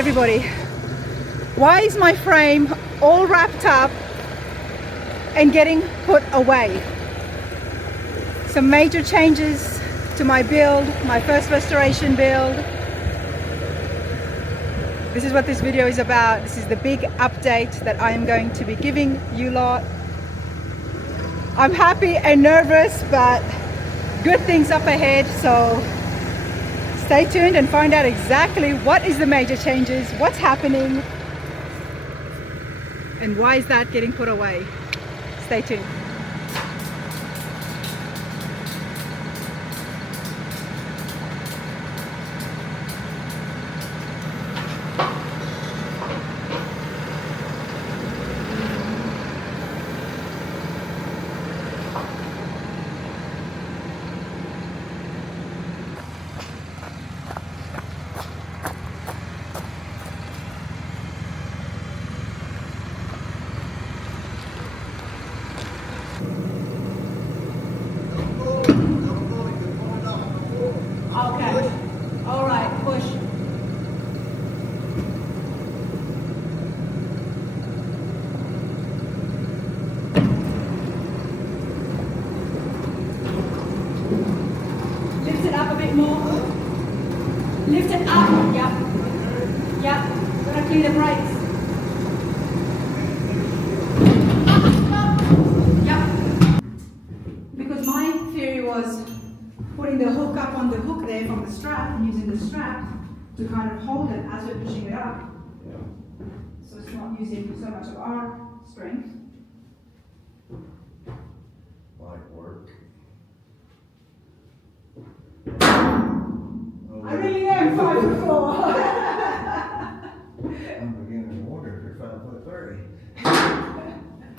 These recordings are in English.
everybody. Why is my frame all wrapped up and getting put away? Some major changes to my build, my first restoration build. This is what this video is about. This is the big update that I am going to be giving you lot. I'm happy and nervous, but good things up ahead, so stay tuned and find out exactly what is the major changes, what's happening, and why is that getting put away. Stay tuned. Okay. All right, push. Lift it up a bit more. Lift it up. Yep. Yep. Gotta clear the brakes. Yep. Because my theory was putting the hook up on the hook there from the strap and using the strap to kind of hold it as we're pushing it up. Yeah. So it's not using so much of our strength. Might work. I really am 5'4". I'm beginning to wonder if you're 5'3".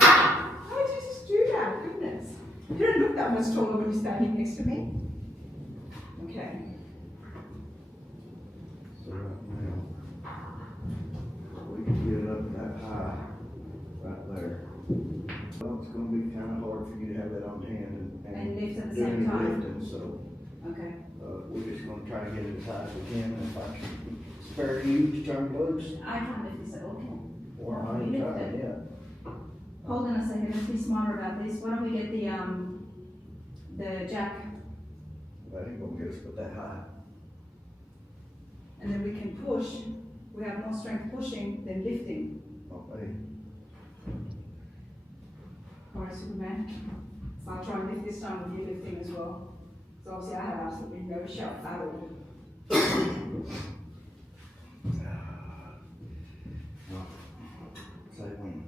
How did you just do that? Goodness. You don't look that much taller when you're standing next to me. Okay. So right now, we can get it up that high, right there. Well, it's gonna be kinda hard for you to have that on hand And lift at the do same any time. lifting, so, Okay. we're just gonna try to get it as high as we can, and if I can spare you to turn loose, I can't lift this at all. or I ain't tried yet. Hold on a second, let's be smarter about this. Why don't we get the jack, That ain't gonna get us but that high. and then we can push. We have more strength pushing than lifting. Okay. Alright, Superman. So I'll try and lift this time with you lifting as well. So obviously I have absolutely no shot at all. Say when.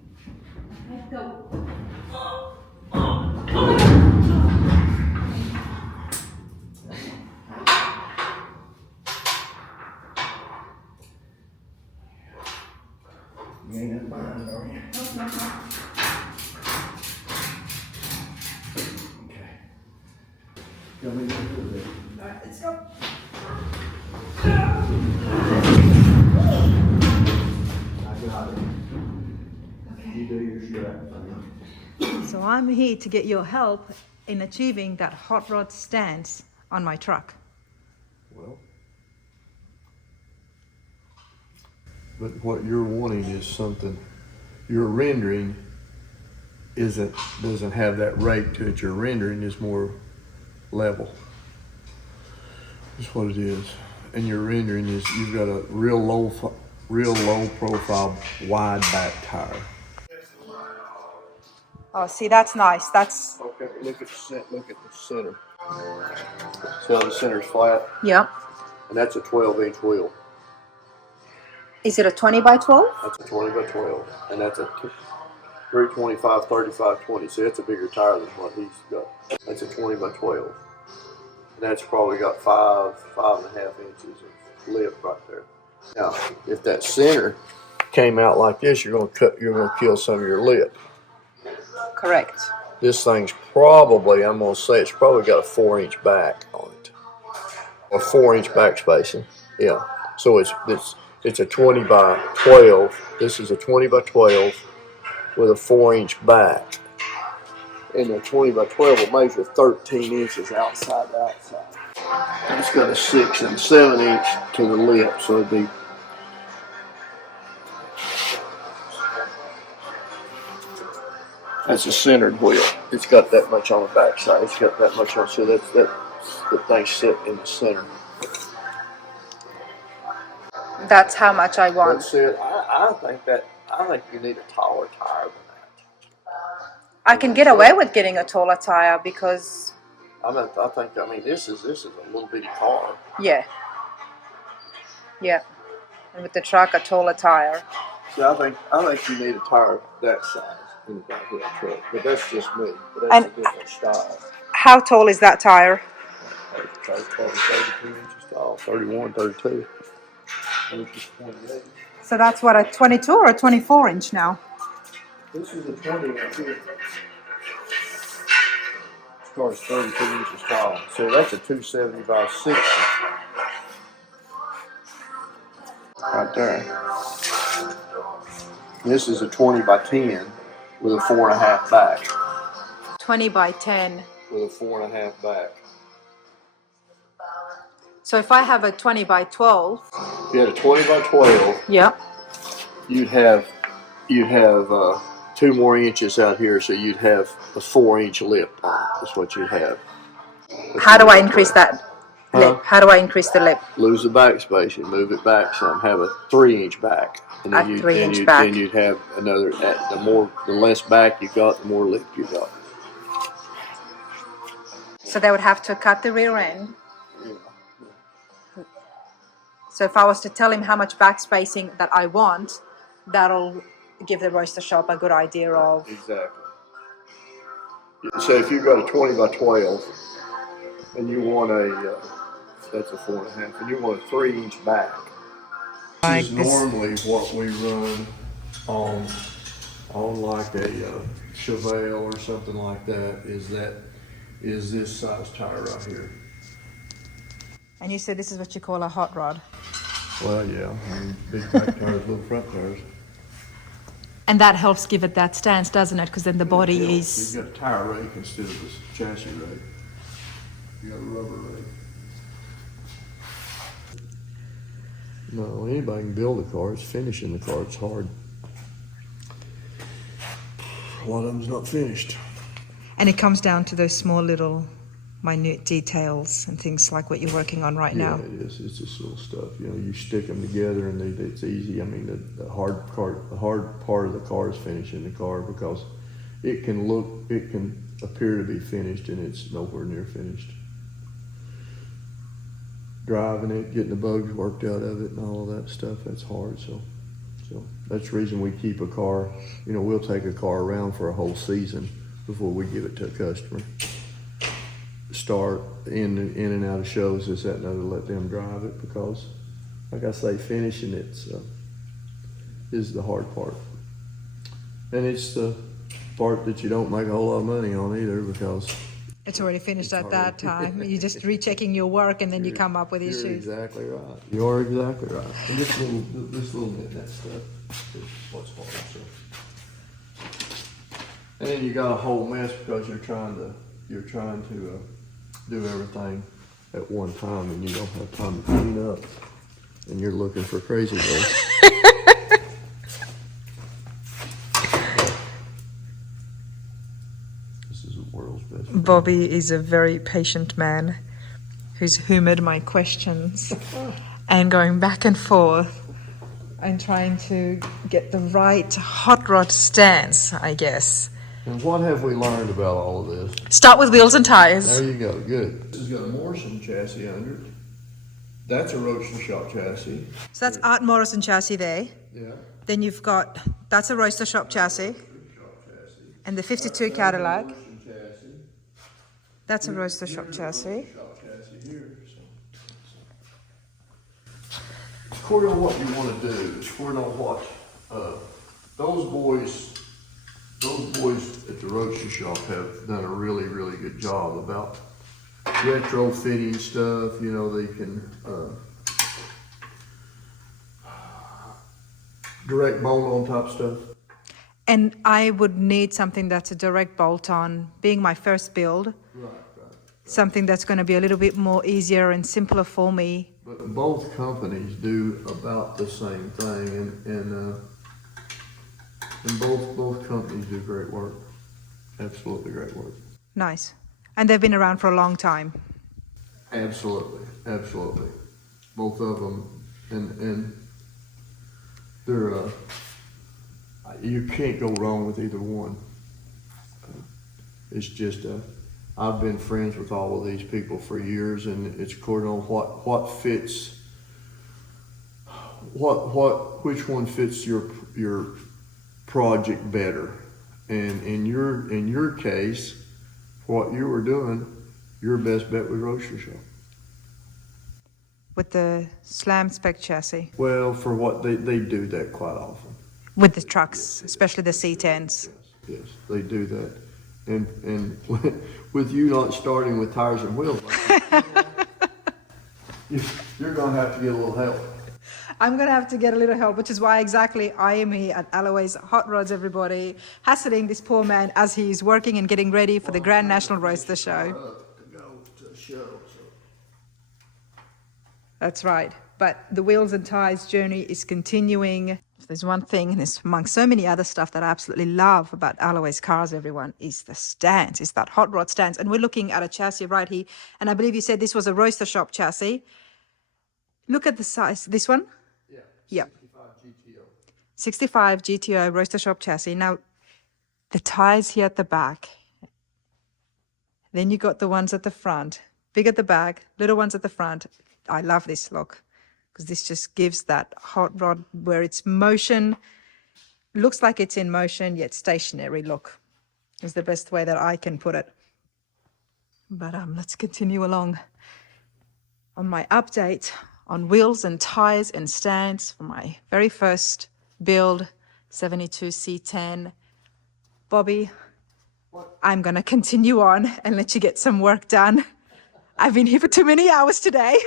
Let's go. You ain't in mind, are you? No. Okay. Tell me what to do then. Alright, let's go. I got it. Okay. You do your strap thing. So I'm here to get your help in achieving that hot rod stance on my truck. Well, but what you're wanting is something, your rendering doesn't have that rake to it. Your rendering is more level. That's what it is. And your rendering is, you've got a real low profile, wide back tire. Oh, see, that's nice. That's, Okay, look at the center. So the center's flat, yep. and that's a 12-inch wheel. Is it a 20 by 12? That's a 20 by 12, and that's a 325, 35, 20. See, that's a bigger tire than what he's got. That's a 20 by 12. And that's probably got 5.5 inches of lip right there. Now, if that center came out like this, you're gonna kill some of your lip. Correct. This thing's probably, I'm gonna say it's probably got a 4-inch back on it. A 4-inch back spacing. Yeah. So it's a 20 by 12. This is a 20 by 12 with a 4-inch back. And the 20 by 12 will measure 13 inches outside to outside. And it's got a 6 and 7 inch to the lip, so it'd be It's a centered wheel. It's got that much on the backside. It's got that much on, so that the thing sit in the center. That's how much I want. That's it. I think you need a taller tire than that. I can get away with getting a taller tire because I mean this is a little bitty car. yeah. And with the truck, a taller tire. So I think you need a tire that size in the back of that truck. But that's just me. But that's a different style. How tall is that tire? It's probably 32 inches tall, 31, 32. Which is 28. So that's what, a 22 or a 24 inch now? This is a 20 right here. This car is 32 inches tall. So that's a 270 by 60. Right there. This is a 20 by 10 with a 4.5 back. 20 by 10. With a 4.5 back. So if I have a 20 by 12. If you had a 20 by 12. Yeah. You'd have 2 more inches out here, so you'd have a 4-inch lip on it. That's what you'd have. How do I increase that lip? How do I increase the lip? Lose the back space and move it back some. Have a 3-inch back, and then then you'd have another. The less back you got, the more lip you got. So they would have to cut the rear end. Yeah. So if I was to tell him how much back spacing that I want, that'll give the Roadster Shop a good idea of. Exactly. So if you've got a 20 by 12 and you want that's a 4.5, and you want a 3-inch back. This is normally what we run on like a Chevelle or something like that. Is this size tire right here. And you said this is what you call a hot rod. Well, yeah, I mean, big back tires, little front tires. And that helps give it that stance, doesn't it? Because then the body is... You've got a tire rake instead of a chassis rake. You got a rubber rake. No, anybody can build a car. It's finishing the car. It's hard. A lot of them's not finished. And it comes down to those small little minute details and things like what you're working on right now. Yeah, it is. It's just little stuff. You know, you stick them together and it's easy. I mean, the hard part of the car is finishing the car, because it can appear to be finished and it's nowhere near finished. Driving it, getting the bugs worked out of it and all of that stuff, that's hard. So that's the reason we keep a car. You know, we'll take a car around for a whole season before we give it to a customer. Start in and out of shows, this, that, and other, let them drive it, because, like I say, finishing it is the hard part. And it's the part that you don't make a whole lot of money on either, because it's already finished at that time. You're just rechecking your work and then you come up with issues. You're exactly right. You're exactly right. And this little bit, that stuff is what's hard. So. And then you got a whole mess because you're trying to do everything at one time, and you don't have time to clean up, and you're looking for crazy girls. This is the world's best friend. Bobby is a very patient man who's humoured my questions and going back and forth and trying to get the right hot rod stance, I guess. And what have we learned about all of this? Start with wheels and tires. There you go, good. This has got a Morrison chassis under it. That's a Roadster Shop chassis. So that's Art Morrison chassis there. Yeah. Then you've got, that's a Roadster Shop chassis. And the 52 Cadillac. That's a Roadster Shop chassis. According to what you want to do, according to what those boys at the Roadster Shop have done a really, really good job about retrofitting stuff. You know, they can direct bolt on top stuff. And I would need something that's a direct bolt on, being my first build. Right. Something that's going to be a little bit more easier and simpler for me. But both companies do about the same thing, and both companies do great work. Absolutely great work. Nice. And they've been around for a long time. Absolutely, absolutely. Both of them, and they're you can't go wrong with either one. It's just I've been friends with all of these people for years, and it's according on what fits. Which one fits your project better, and in your case, what you were doing, your best bet was Roadster Shop. With the slam spec chassis. Well, for what they do that quite often. With the trucks, especially the C10s. Yes, they do that, and with you not starting with tires and wheels, you're gonna have to get a little help. I'm going to have to get a little help, which is why exactly I am here at Alloway'S Hot Rods, everybody, hassling this poor man as he's working and getting ready for the Grand National Roadster Show. That's right. But the wheels and tires journey is continuing. If there's one thing, and it's among so many other stuff that I absolutely love about Alloway'S cars, everyone, is the stands, is that hot rod stands. And we're looking at a chassis right here. And I believe you said this was a Roadster Shop chassis. Look at the size. This one? Yeah. 65 GTO Roadster Shop chassis. Now, the tires here at the back. Then you got the ones at the front. Big at the back, little ones at the front. I love this look because this just gives that hot rod where it's motion, looks like it's in motion, yet stationary look is the best way that I can put it. But let's continue along on my update on wheels and tires and stands for my very first build, 72 C10. Bobby, I'm going to continue on and let you get some work done. I've been here for too many hours today.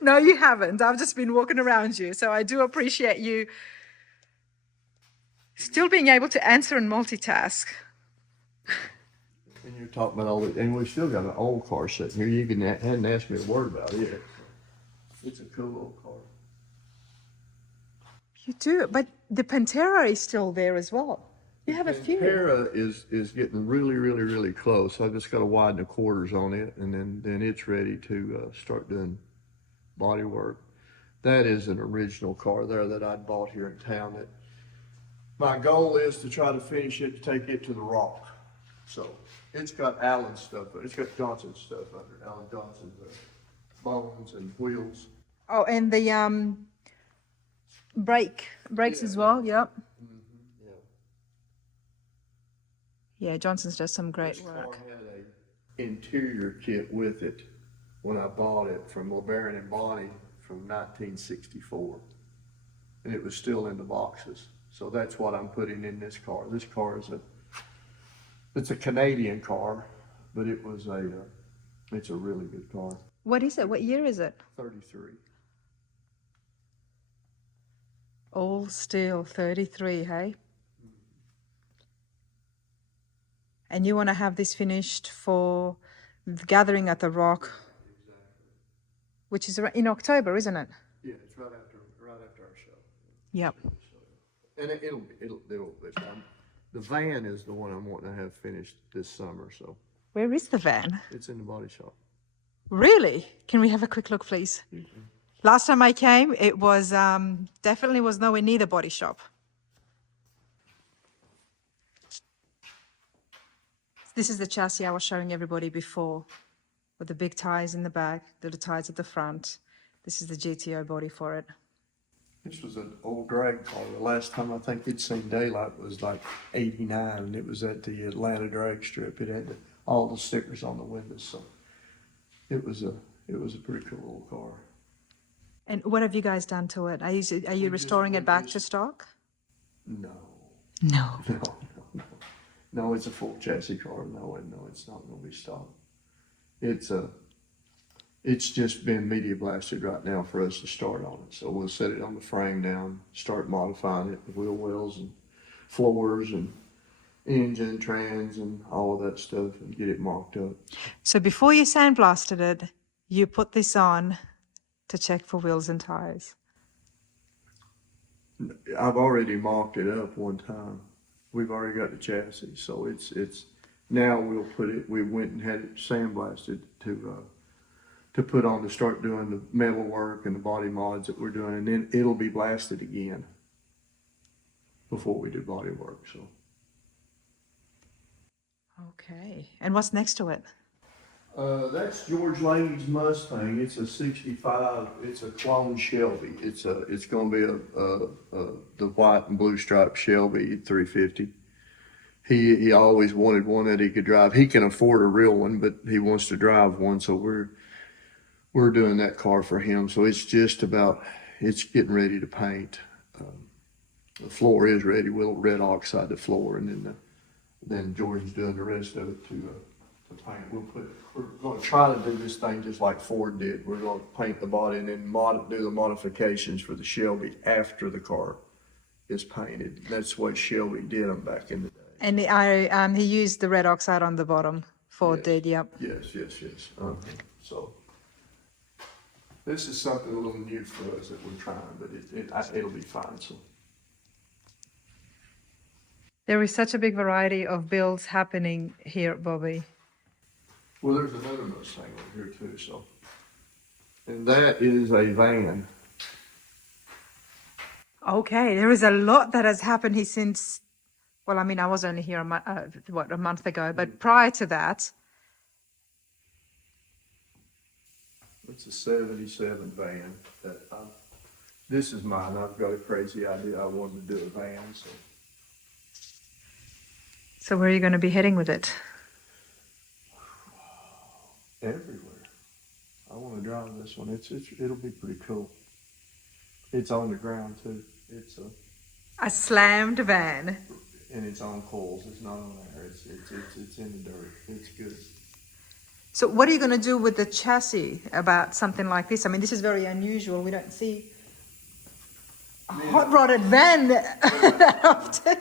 No, you haven't. I've just been walking around you. So I do appreciate you still being able to answer and multitask. And you're talking about all the, and we've still got an old car sitting here. You hadn't asked me a word about it. It's a cool old car. You do, but the Pantera is still there as well. You have a few. Pantera is getting really, really, really close. I just got to widen the quarters on it, and then it's ready to start doing body work. That is an original car there that I bought here in town. That my goal is to try to finish it, to take it to the Rock. So it's got Allen's stuff, it's got Johnson's stuff under Alan Johnson's bones and wheels. Oh, and the brakes as well. Yep. Mm-hmm. Yeah, Johnson's does some great This work. car had an interior kit with it when I bought it from LeBaron and Bonnie from 1964, and it was still in the boxes. So that's what I'm putting in this car. This car is it's a Canadian car, but it's a really good car. What is it? What year is it? 33. All steel, 33, hey? And you want to have this finished for the gathering at the Rock, which is in October, isn't it? Yeah, it's right after our show. Yep. And the van is the one I'm wanting to have finished this summer. So Where is the van? it's in the body shop. Really? Can we have a quick look, please? Mm-hmm. Last time I came, it was definitely was nowhere near the body shop. This is the chassis I was showing everybody before, with the big tires in the back, little tires at the front. This is the GTO body for it. This was an old drag car. The last time I think it'd seen daylight was like '89, and it was at the Atlanta drag strip. It had all the stickers on the windows, so it was a pretty cool old car. And what have you guys done to it? Are you restoring it back to stock? No. No. No, it's a full chassis car. No, it's not going to be stock. It's just been media blasted right now for us to start on it. So we'll set it on the frame now, start modifying it, the wheel wells and floors and engine, trans, and all of that stuff, and get it marked up. So before you sandblasted it, you put this on to check for wheels and tires. I've already mocked it up one time. We've already got the chassis, so it's now we'll put it. We went and had it sandblasted to put on to start doing the metal work and the body mods that we're doing, and then it'll be blasted again before we do body work. So. Okay. And what's next to it? That's George Laney's Mustang. It's a '65. It's a clone Shelby. It's going to be the white and blue striped Shelby 350. He always wanted one that he could drive. He can afford a real one, but he wants to drive one. So we're doing that car for him. So it's getting ready to paint. The floor is ready. We'll red oxide the floor, and then Jordan's doing the rest of it to paint. We're going to try to do this thing just like Ford did. We're going to paint the body and then do the modifications for the Shelby after the car is painted. That's what Shelby did them back in the day. And he used the red oxide on the bottom. Ford did, yep. Yes. So this is something a little new for us that we're trying, but it'll be fine. So. There is such a big variety of builds happening here, Bobby. Well, there's another Mustang over here too, so. And that is a van. Okay, there is a lot that has happened here since, well, I mean, I was only here a month ago, but prior to that. It's a '77 van this is mine. I've got a crazy idea. I wanted to do a van, so. So where are you going to be heading with it? Everywhere. I want to drive this one. It'll be pretty cool. It's on the ground too. It's a slammed van. And it's on coals. It's not on air. It's in the dirt. It's good. So what are you going to do with the chassis about something like this? I mean, this is very unusual. We don't see a hot-rodded van that often.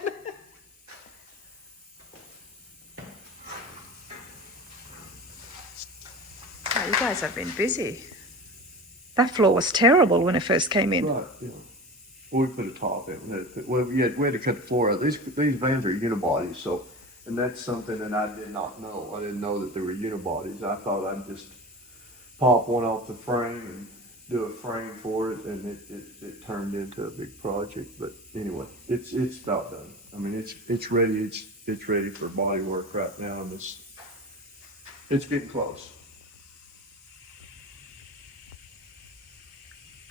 Oh, you guys have been busy. That floor was terrible when it first came in. Right, yeah. Well, we put a top in. We had to cut the floor out. These vans are unibodies, so, and that's something that I did not know. I didn't know that they were unibodies. I thought I'd just pop one off the frame and do a frame for it, and it turned into a big project. But anyway, it's about done. I mean, it's ready. It's ready for body work right now, and it's getting close.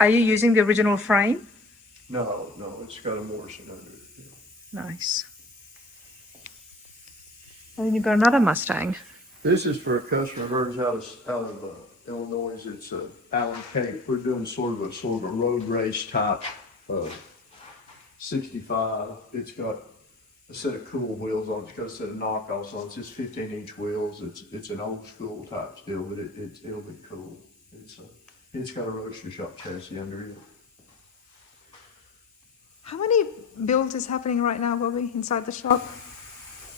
Are you using the original frame? No, it's got a Morrison under it. Yeah. Nice. And then you've got another Mustang. This is for a customer of ours out of Illinois. It's Allen Cape. We're doing sort of a road race type 65. It's got a set of cool wheels on it. It's got a set of knockoffs on it. It's just 15-inch wheels. It's an old school type deal, but it'll be cool. It's got a Roadster Shop chassis under it. How many builds is happening right now, Bobby, inside the shop?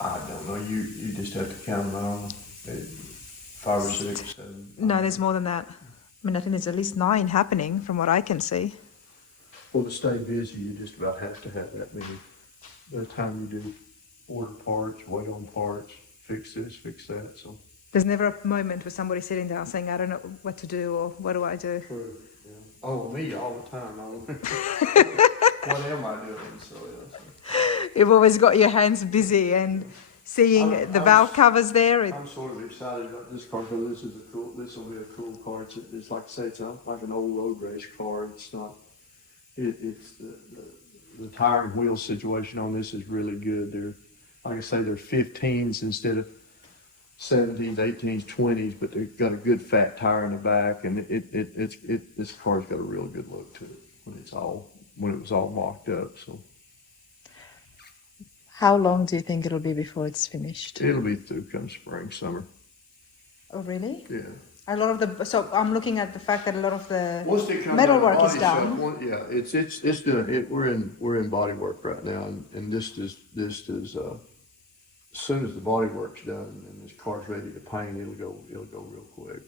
I don't know. You just have to count them on. 5 or 6, 7. No, there's more than that. I mean, I think there's at least 9 happening from what I can see. Well, to stay busy, you just about have to have that many. By the time you do order parts, wait on parts, fix this, fix that, so. There's never a moment with somebody sitting down saying, I don't know what to do or what do I do? True, yeah. Oh, me all the time. What am I doing? So, yeah. You've always got your hands busy and seeing the valve covers there. I'm sort of excited about this car because this will be a cool car. It's like I say, it's like an old road race car. It's not, it's the tire and wheel situation on this is really good. They're, like I say, they're 15s instead of 17s, 18s, 20s, but they've got a good fat tire in the back, and this car's got a real good look to it when it was all mocked up. So. How long do you think it'll be before it's finished? It'll be through come spring, summer. Oh, really? Yeah. A lot of so I'm looking at the fact that a lot of the metal work is done. It's doing it. We're in body work right now, and this is as soon as the body work's done and this car's ready to paint, it'll go real quick.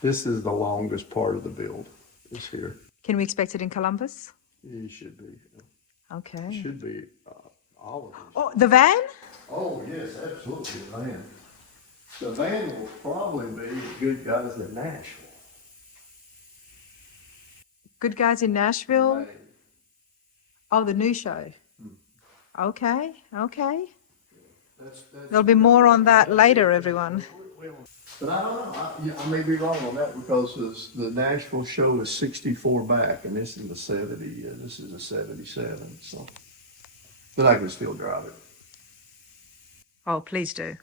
This is the longest part of the build. This here. Can we expect it in Columbus? It should be. Okay. Should be all of them. Oh, the van? Oh, yes, absolutely, the van. The van will probably be Good Guys in Nashville. Good Guys in Nashville. May. Oh, the new show. Okay, okay. That's There'll be more on that later, everyone. But I don't know, I may be wrong on that because the Nashville show is 64 back and this is a 70, this is a 77, so. But I can still drive it. Oh, please do.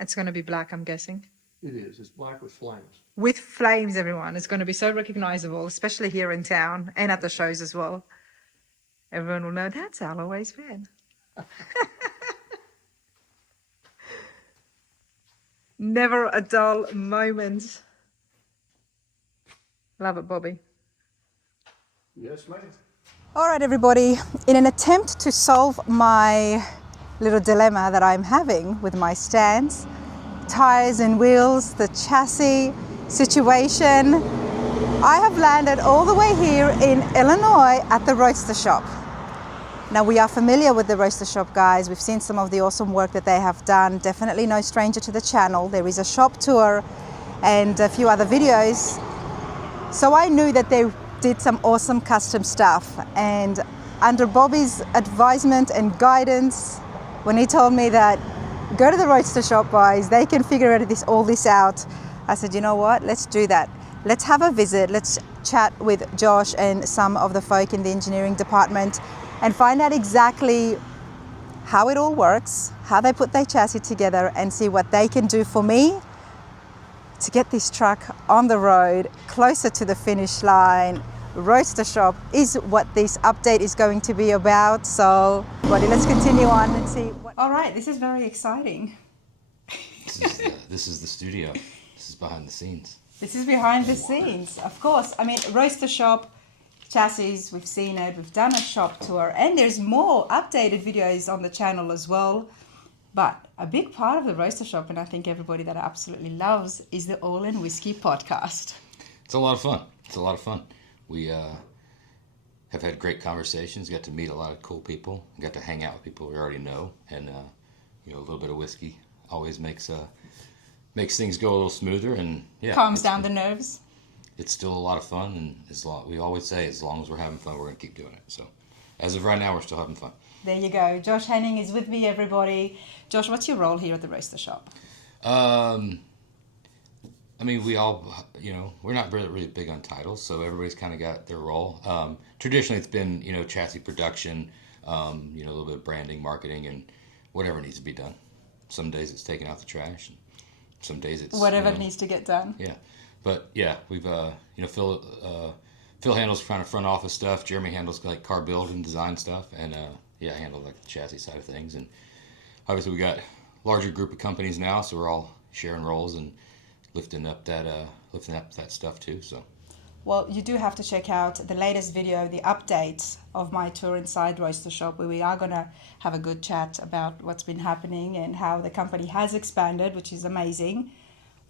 It's going to be black, I'm guessing. It is, it's black with flames. With flames, everyone. It's going to be so recognizable, especially here in town and at the shows as well. Everyone will know that's Alloway'S van. Never a dull moment. Love it, Bobby. Yes, ma'am. All right, everybody. In an attempt to solve my little dilemma that I'm having with my stands, tires and wheels, the chassis situation, I have landed all the way here in Illinois at the Roadster Shop. Now, we are familiar with the Roadster Shop, guys. We've seen some of the awesome work that they have done. Definitely no stranger to the channel. There is a shop tour and a few other videos. So I knew that they did some awesome custom stuff. And under Bobby's advisement and guidance, when he told me that, go to the Roadster Shop, guys, they can figure all this out, I said, you know what, let's do that. Let's have a visit. Let's chat with Josh and some of the folk in the engineering department and find out exactly how it all works, how they put their chassis together, and see what they can do for me to get this truck on the road, closer to the finish line. Roadster Shop is what this update is going to be about. So, buddy, let's continue on and see. All right, this is very exciting. This is the studio. This is behind the scenes. This is behind the scenes, of course. I mean, Roadster Shop, chassis, we've seen it, we've done a shop tour, and there's more updated videos on the channel as well. But a big part of the Roadster Shop, and I think everybody that absolutely loves, is the All in Whiskey podcast. It's a lot of fun. It's a lot of fun. We have had great conversations, got to meet a lot of cool people, got to hang out with people we already know, and a little bit of whiskey always makes things go a little smoother, and Calms down the nerves. It's still a lot of fun, and we always say, as long as we're having fun, we're going to keep doing it. So, as of right now, we're still having fun. There you go. Josh Henning is with me, everybody. Josh, what's your role here at the Roadster Shop? I mean, we all, we're not really big on titles, so everybody's kind of got their role. Traditionally, it's been, chassis production, a little bit of branding, marketing, and whatever needs to be done. Some days it's taking out the trash, and some days it's... Whatever needs to get done. Yeah. But, yeah, we've, Phil handles kind of front office stuff. Jeremy handles, like, car build and design stuff. And, I handle, like, the chassis side of things. And obviously we got a larger group of companies now, so we're all sharing roles and lifting up that stuff too. So, well, you do have to check out the latest video, the update of my tour inside Roadster Shop, where we are going to have a good chat about what's been happening and how the company has expanded, which is amazing.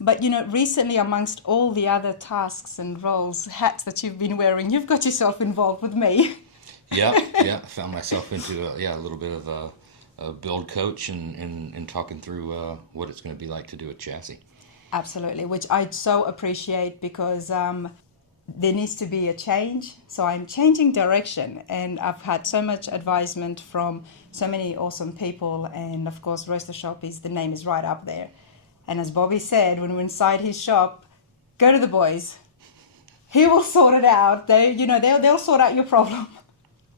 But recently, amongst all the other tasks and roles, hats that you've been wearing, you've got yourself involved with me. Yeah, I found myself into a little bit of a build coach and talking through what it's going to be like to do a chassis. Absolutely, which I so appreciate, because there needs to be a change. So I'm changing direction, and I've had so much advisement from so many awesome people. And of course, Roadster Shop the name is right up there. And as Bobby said, when we're inside his shop, go to the boys. He will sort it out. They'll sort out your problem.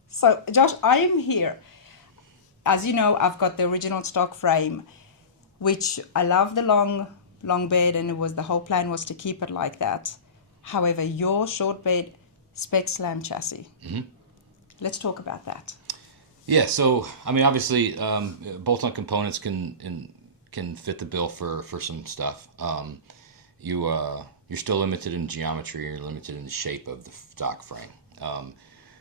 So Josh, I am here. As you know, I've got the original stock frame, which I love the long bed, and the whole plan was to keep it like that. However, your short bed spec slam chassis. Mm-hmm. Let's talk about that. Yeah, so I mean, obviously, bolt-on components can fit the bill for some stuff. You're still limited in geometry. You're limited in the shape of the stock frame.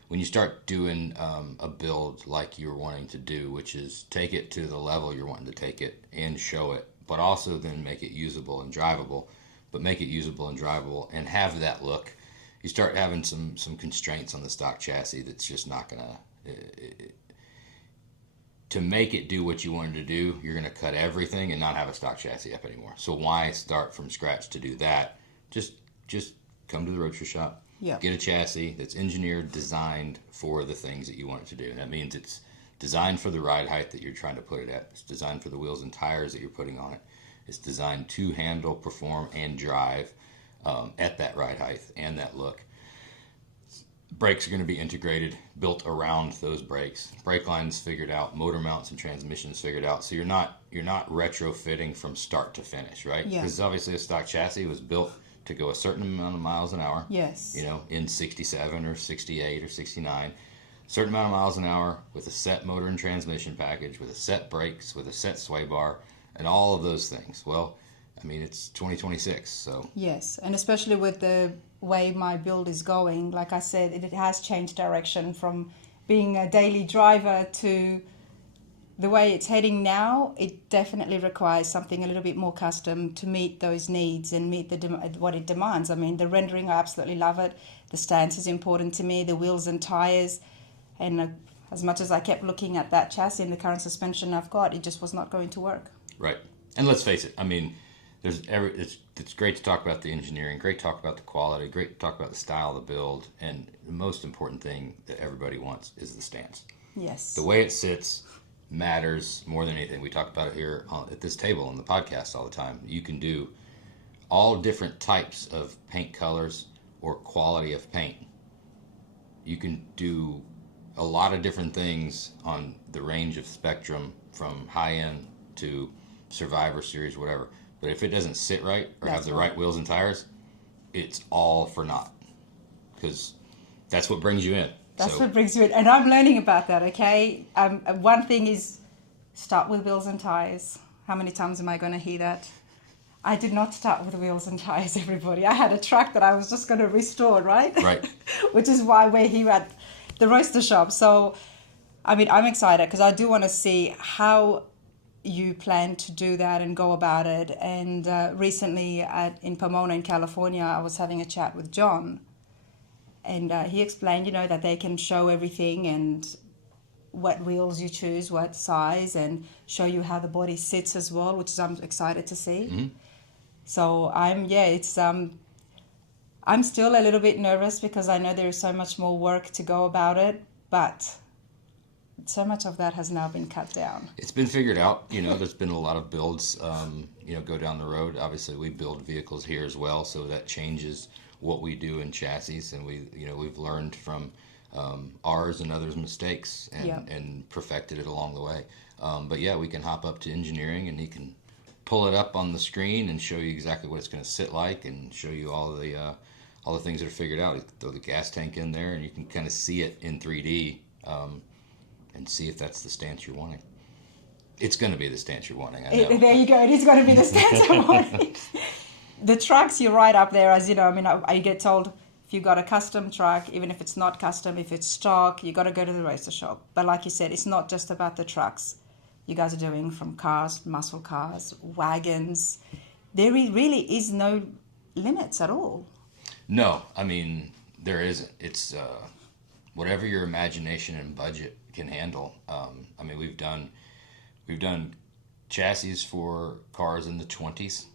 When you start doing a build like you're wanting to do, which is take it to the level you're wanting to take it and show it, but also then make it usable and drivable, but make it usable and drivable and have that look, you start having some constraints on the stock chassis that's just not gonna, to make it do what you wanted to do, you're going to cut everything and not have a stock chassis up anymore. So why start from scratch to do that? Just come to the Roadster Shop, get a chassis that's engineered, designed for the things that you want it to do. And that means it's designed for the ride height that you're trying to put it at. It's designed for the wheels and tires that you're putting on it. It's designed to handle, perform, and drive at that ride height and that look. Brakes are going to be integrated, built around those brakes. Brake lines figured out, motor mounts and transmissions figured out. So you're not retrofitting from start to finish, right? Yeah. Because obviously a stock chassis was built to go a certain amount of miles an hour. Yes. You know, in 67 or 68 or 69. Certain amount of miles an hour with a set motor and transmission package, with a set brakes, with a set sway bar, and all of those things. Well, I mean, it's 2026, so. Yes, and especially with the way my build is going, like I said, it has changed direction from being a daily driver to the way it's heading now. It definitely requires something a little bit more custom to meet those needs and meet what it demands. I mean, the rendering, I absolutely love it. The stance is important to me, the wheels and tires. And as much as I kept looking at that chassis and the current suspension I've got, it just was not going to work. Right. And let's face it, I mean, it's great to talk about the engineering, great to talk about the quality, great to talk about the style of the build, and the most important thing that everybody wants is the stance. Yes. The way it sits matters more than anything. We talk about it here at this table on the podcast all the time. You can do all different types of paint colors or quality of paint. You can do a lot of different things on the range of spectrum from high-end to Survivor Series, whatever. But if it doesn't sit right or have the right wheels and tires, it's all for naught. Because that's what brings you in. That's what brings you in. And I'm learning about that, okay? One thing is start with wheels and tires. How many times am I going to hear that? I did not start with wheels and tires, everybody. I had a truck that I was just going to restore, right? Right. Which is why we're here at the Roadster Shop. So, I mean, I'm excited because I do want to see how you plan to do that and go about it. And recently in Pomona in California, I was having a chat with John, and he explained, you know, that they can show everything and what wheels you choose, what size, and show you how the body sits as well, which I'm excited to see. Mm-hmm. So I'm still a little bit nervous because I know there is so much more work to go about it, but so much of that has now been cut down. It's been figured out. You know, there's been a lot of builds, go down the road. Obviously, we build vehicles here as well, so that changes what we do in chassis, and we've learned from ours and others' mistakes and perfected it along the way. But yeah, we can hop up to engineering, and he can pull it up on the screen and show you exactly what it's going to sit like, and show you all the things that are figured out. You throw the gas tank in there, and you can kind of see it in 3D. And see if that's the stance you're wanting. It's going to be the stance you're wanting. I know. There you go. It is going to be the stance I'm wanting. The trucks, you're right up there. As you know, I mean, I get told if you got a custom truck, even if it's not custom, if it's stock, you got to go to the Roadster Shop. But like you said, it's not just about the trucks. You guys are doing from cars, muscle cars, wagons. There really is no limits at all. No, I mean, there isn't. It's whatever your imagination and budget can handle. I mean, we've done chassis for cars in the 20s,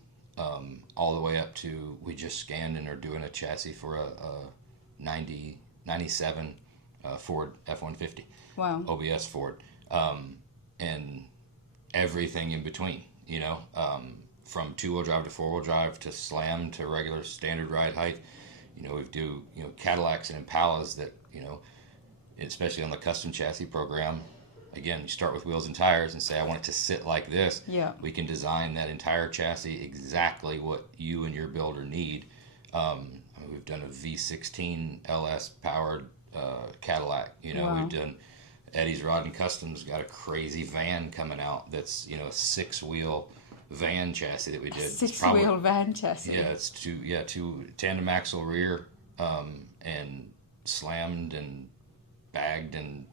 all the way up to, we just scanned and are doing a chassis for a 97 Ford F-150. Wow. OBS Ford, and everything in between, from 2-wheel drive to 4-wheel drive to slam to regular standard ride height. We do, Cadillacs and Impalas that, especially on the custom chassis program. Again, you start with wheels and tires and say, I want it to sit like this. Yeah. We can design that entire chassis exactly what you and your builder need. We've done a V16 LS powered Cadillac. Wow. We've done Eddie's Rod and Customs got a crazy van coming out that's, a 6-wheel van chassis that we did. 6-wheel van chassis. Yeah, it's two tandem axle rear, and slammed and bagged and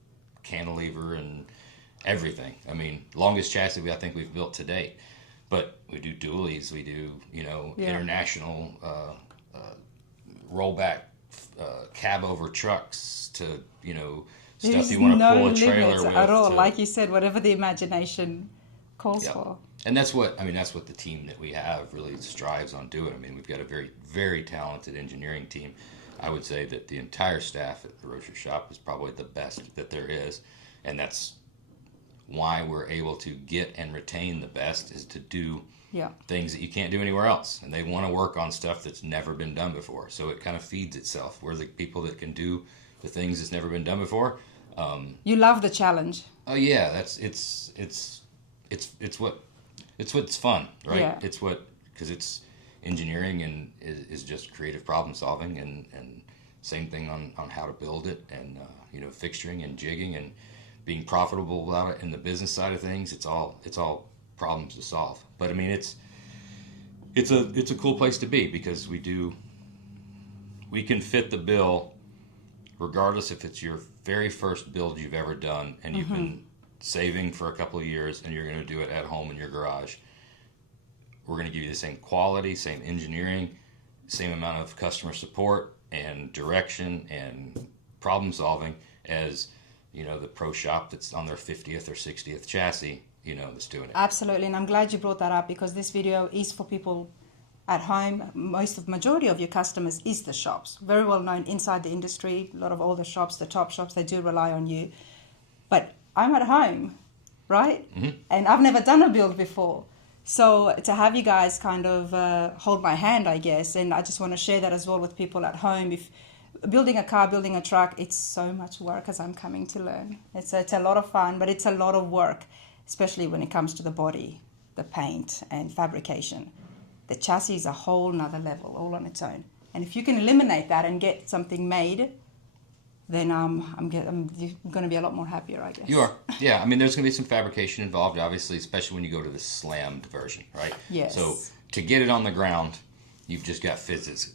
cantilever and everything. I mean, longest chassis I think we've built to date. But we do dualies, we do, international rollback cab over trucks to, stuff There's you want to no pull a trailer limits with. at all. to- Like you said, whatever the imagination calls Yeah. for. And that's what the team that we have really strives on doing. I mean, we've got a very, very talented engineering team. I would say that the entire staff at the Roadster Shop is probably the best that there is, and that's why we're able to get and retain the best, is to do Yeah. things that you can't do anywhere else. And they want to work on stuff that's never been done before. So it kind of feeds itself. We're the people that can do the things that's never been done before. You love the challenge. Oh yeah, it's what's fun, right? Yeah. It's because it's engineering and is just creative problem solving, and same thing on how to build it, and fixturing and jigging and being profitable about it in the business side of things. It's all problems to solve. But I mean, it's a cool place to be, because we can fit the bill regardless if it's your very first build you've ever done and you've been saving for a couple of years and you're going to do it at home in your garage. We're going to give you the same quality, same engineering, same amount of customer support and direction and problem solving as the pro shop that's on their 50th or 60th chassis, that's doing it. Absolutely, and I'm glad you brought that up, because this video is for people at home. Majority of your customers is the shops, very well known inside the industry. A lot of older shops, the top shops, they do rely on you. But I'm at home, right? Mm-hmm. And I've never done a build before. So to have you guys kind of hold my hand, I guess, and I just want to share that as well with people at home. If building a car, building a truck, it's so much work, as I'm coming to learn. It's a lot of fun, but it's a lot of work, especially when it comes to the body, the paint, and fabrication. The chassis is a whole nother level, all on its own. And if you can eliminate that and get something made, then I'm going to be a lot more happier, I guess. You are. Yeah, I mean, there's going to be some fabrication involved, obviously, especially when you go to the slammed version, right? Yes. So to get it on the ground, you've just got physics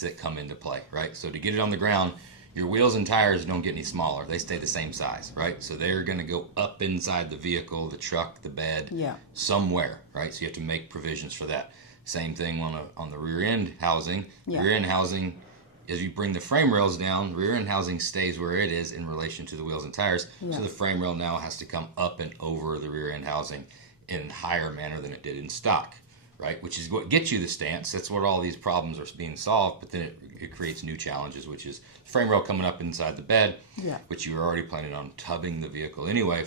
that come into play, right? So to get it on the ground, your wheels and tires don't get any smaller. They stay the same size, right? So they're going to go up inside the vehicle, the truck, the bed, somewhere, right? So you have to make provisions for that. Same thing on the rear end housing. Yeah. Rear end housing, as you bring the frame rails down, rear end housing stays where it is in relation to the wheels and tires. Yeah. So the frame rail now has to come up and over the rear end housing in a higher manner than it did in stock, right? Which is what gets you the stance. That's what all these problems are being solved, but then it creates new challenges, which is frame rail coming up inside the bed, which you were already planning on tubbing the vehicle anyway,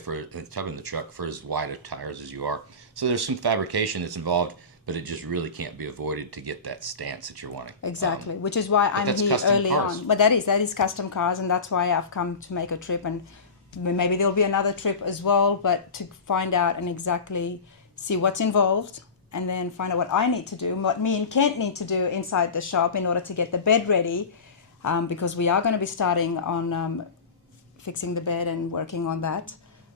tubbing the truck for as wide of tires as you are. So there's some fabrication that's involved, but it just really can't be avoided to get that stance that you're wanting. Exactly, which is why I'm here early on. But that is custom cars, and that's why I've come to make a trip, and maybe there'll be another trip as well, but to find out and exactly see what's involved, and then find out what I need to do, what me and Kent need to do inside the shop in order to get the bed ready, because we are going to be starting on fixing the bed and working on that.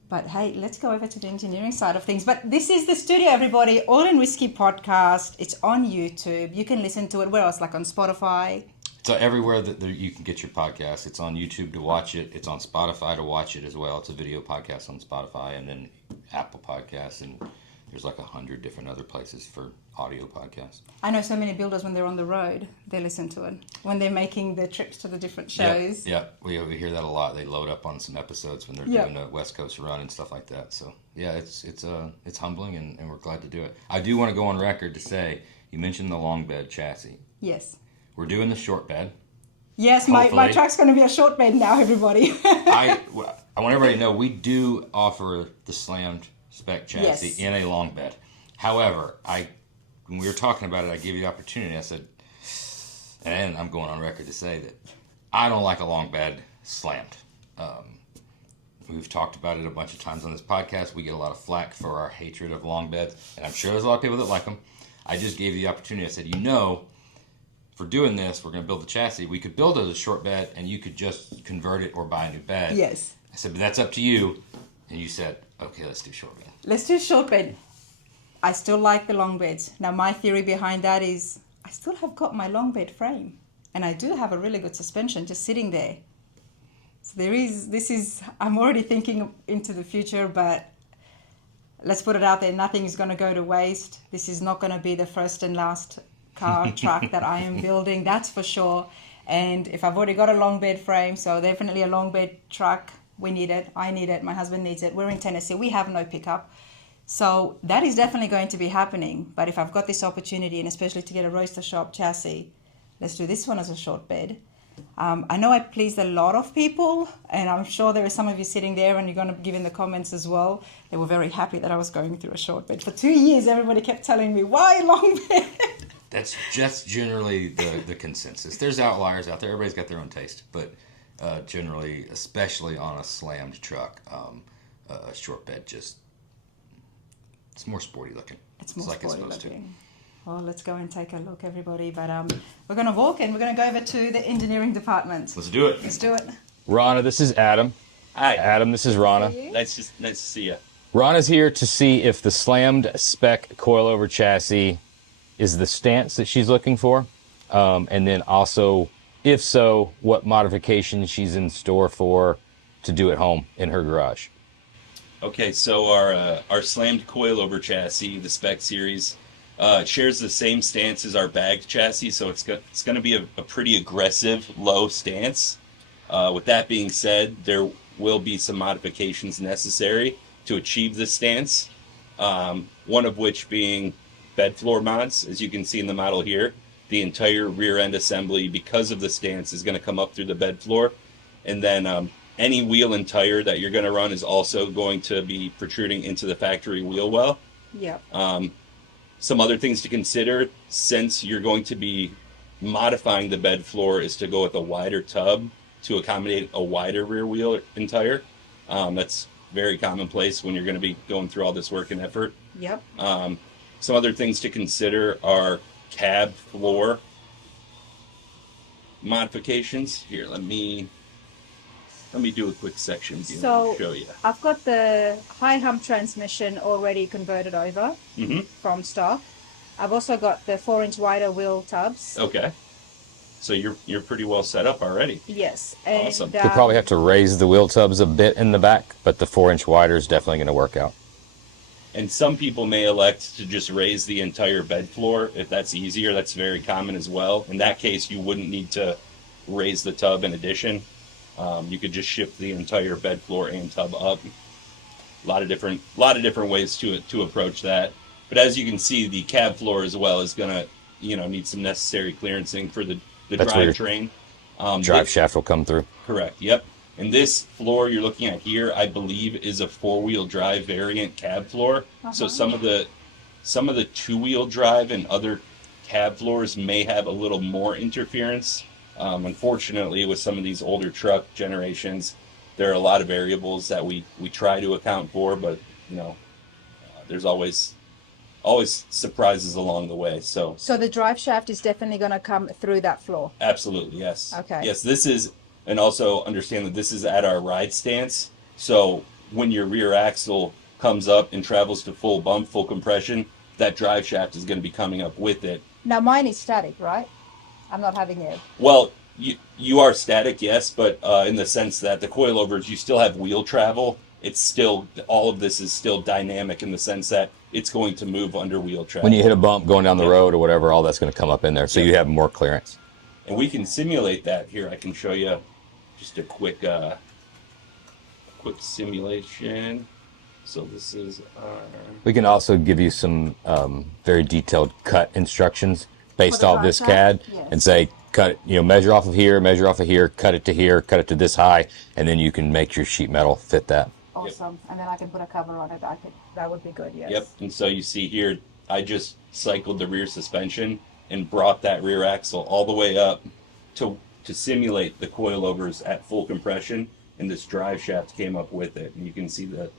But hey, let's go over to the engineering side of things. But this is the studio, everybody. All in Whiskey podcast. It's on YouTube. You can listen to it. Where else? Like on Spotify. So everywhere that you can get your podcast. It's on YouTube to watch it. It's on Spotify to watch it as well. It's a video podcast on Spotify, and then Apple Podcasts, and there's like 100 different other places for audio podcasts. I know so many builders, when they're on the road, they listen to it. When they're making their trips to the different shows. Yeah, we hear that a lot. They load up on some episodes when they're doing a West Coast run and stuff like that. So yeah, it's humbling, and we're glad to do it. I do want to go on record to say, you mentioned the long bed chassis. Yes. We're doing the short bed. Yes, my truck's going to be a short bed now, everybody. I want everybody to know we do offer the slammed spec chassis in a long bed. However, when we were talking about it, I gave you the opportunity. I said, and I'm going on record to say that I don't like a long bed slammed. We've talked about it a bunch of times on this podcast. We get a lot of flack for our hatred of long beds, and I'm sure there's a lot of people that like them. I just gave you the opportunity. I said, for doing this, we're going to build the chassis. We could build it as a short bed, and you could just convert it or buy a new bed. Yes. I said, but that's up to you. And you said, okay, let's do short bed. Let's do short bed. I still like the long beds. Now, my theory behind that is I still have got my long bed frame, and I do have a really good suspension just sitting there. So I'm already thinking into the future, but let's put it out there. Nothing is going to go to waste. This is not going to be the first and last car truck that I am building, that's for sure. And if I've already got a long bed frame, so definitely a long bed truck, We need it. I need it. My husband needs it. We're in Tennessee. We have no pickup. So that is definitely going to be happening. But if I've got this opportunity, and especially to get a Roadster Shop chassis, let's do this one as a short bed. I know I pleased a lot of people, and I'm sure there are some of you sitting there and you're going to give in the comments as well. They were very happy that I was going through a short bed. For 2 years, everybody kept telling me, why long bed? That's just generally the consensus. There's outliers out there. Everybody's got their own taste. But generally, especially on a slammed truck, a short bed just, it's more sporty looking. It's more like sporty it's supposed looking. Well, let's go and take a look, everybody. But we're going to walk and we're going to go over to the engineering department. Let's do it. Let's do it. Rana, this is Adam. Hi. Adam, this is Rana. Nice to see you. Rana's here to see if the slammed spec coilover chassis is the stance that she's looking for. And then also, if so, what modifications she's in store for to do at home in her garage. Okay, so our slammed coilover chassis, the spec series, shares the same stance as our bagged chassis, so it's going to be a pretty aggressive low stance. With that being said, there will be some modifications necessary to achieve this stance. One of which being bed floor mods, as you can see in the model here. The entire rear end assembly, because of the stance, is going to come up through the bed floor, and then any wheel and tire that you're going to run is also going to be protruding into the factory wheel well. Yep. Some other things to consider, since you're going to be modifying the bed floor, is to go with a wider tub to accommodate a wider rear wheel and tire. That's very commonplace when you're going to be going through all this work and effort. Yep. Some other things to consider are cab floor modifications. Here, let me do a quick section view So and show you. I've got the high hump transmission already converted over from stock. I've also got the 4-inch wider wheel tubs. Okay. So you're pretty well set up already. Yes. And, Awesome. You'll probably have to raise the wheel tubs a bit in the back, but the 4-inch wider is definitely going to work out. And some people may elect to just raise the entire bed floor if that's easier. That's very common as well. In that case, you wouldn't need to raise the tub in addition. You could just shift the entire bed floor and tub up. A lot of different ways to approach that. But as you can see, the cab floor as well is gonna need some necessary clearancing for the drivetrain. Drive shaft will come through. Correct. Yep. And this floor you're looking at here, I believe, is a 4-wheel drive variant cab floor. So some of the 2-wheel drive and other cab floors may have a little more interference. Unfortunately, with some of these older truck generations, there are a lot of variables that we try to account for, but there's always surprises along the way. So the drive shaft is definitely going to come through that floor. absolutely, yes. Okay. Yes, this is, and also understand that this is at our ride stance. So when your rear axle comes up and travels to full bump, full compression, that drive shaft is going to be coming up with it. Now mine is static, right? I'm not having it. Well, you are static, yes, but in the sense that the coilovers, you still have wheel travel. It's still, all of this is still dynamic in the sense that it's going to move under wheel travel. When you hit a bump going down the road or whatever, all that's going to come up in there, so you have more clearance. And we can simulate that here. I can show you just a quick simulation. So this is our... We can also give you some very detailed cut instructions based For the off this drive CAD, shaft? Yes. and say, cut, measure off of here, cut it to here, cut it to this high, and then you can make your sheet metal fit that. Awesome. And then I can put a cover on it. That would be good, yes. Yep. And so you see here, I just cycled the rear suspension and brought that rear axle all the way up to simulate the coilovers at full compression, and this drive shaft came up with it. And you can see the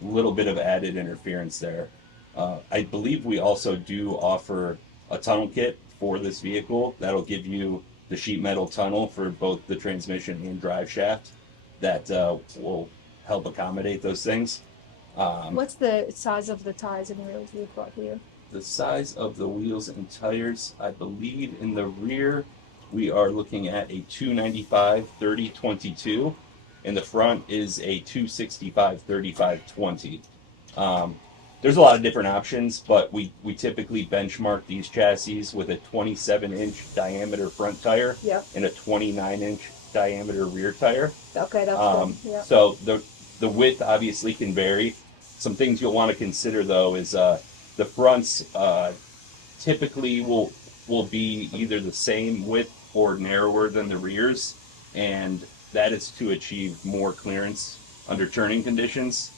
little bit of added interference there. I believe we also do offer a tunnel kit for this vehicle that'll give you the sheet metal tunnel for both the transmission and drive shaft that will help accommodate those things. What's the size of the tires and wheels we've got here? The size of the wheels and tires, I believe in the rear, we are looking at a 295 30/22. In the front is a 265 35/20. There's a lot of different options, but we typically benchmark these chassis with a 27-inch diameter front tire Yep. and a 29-inch diameter rear tire. Okay, that's good. Yeah. So the width obviously can vary. Some things you'll want to consider though is the fronts typically will be either the same width or narrower than the rears, and that is to achieve more clearance under turning conditions.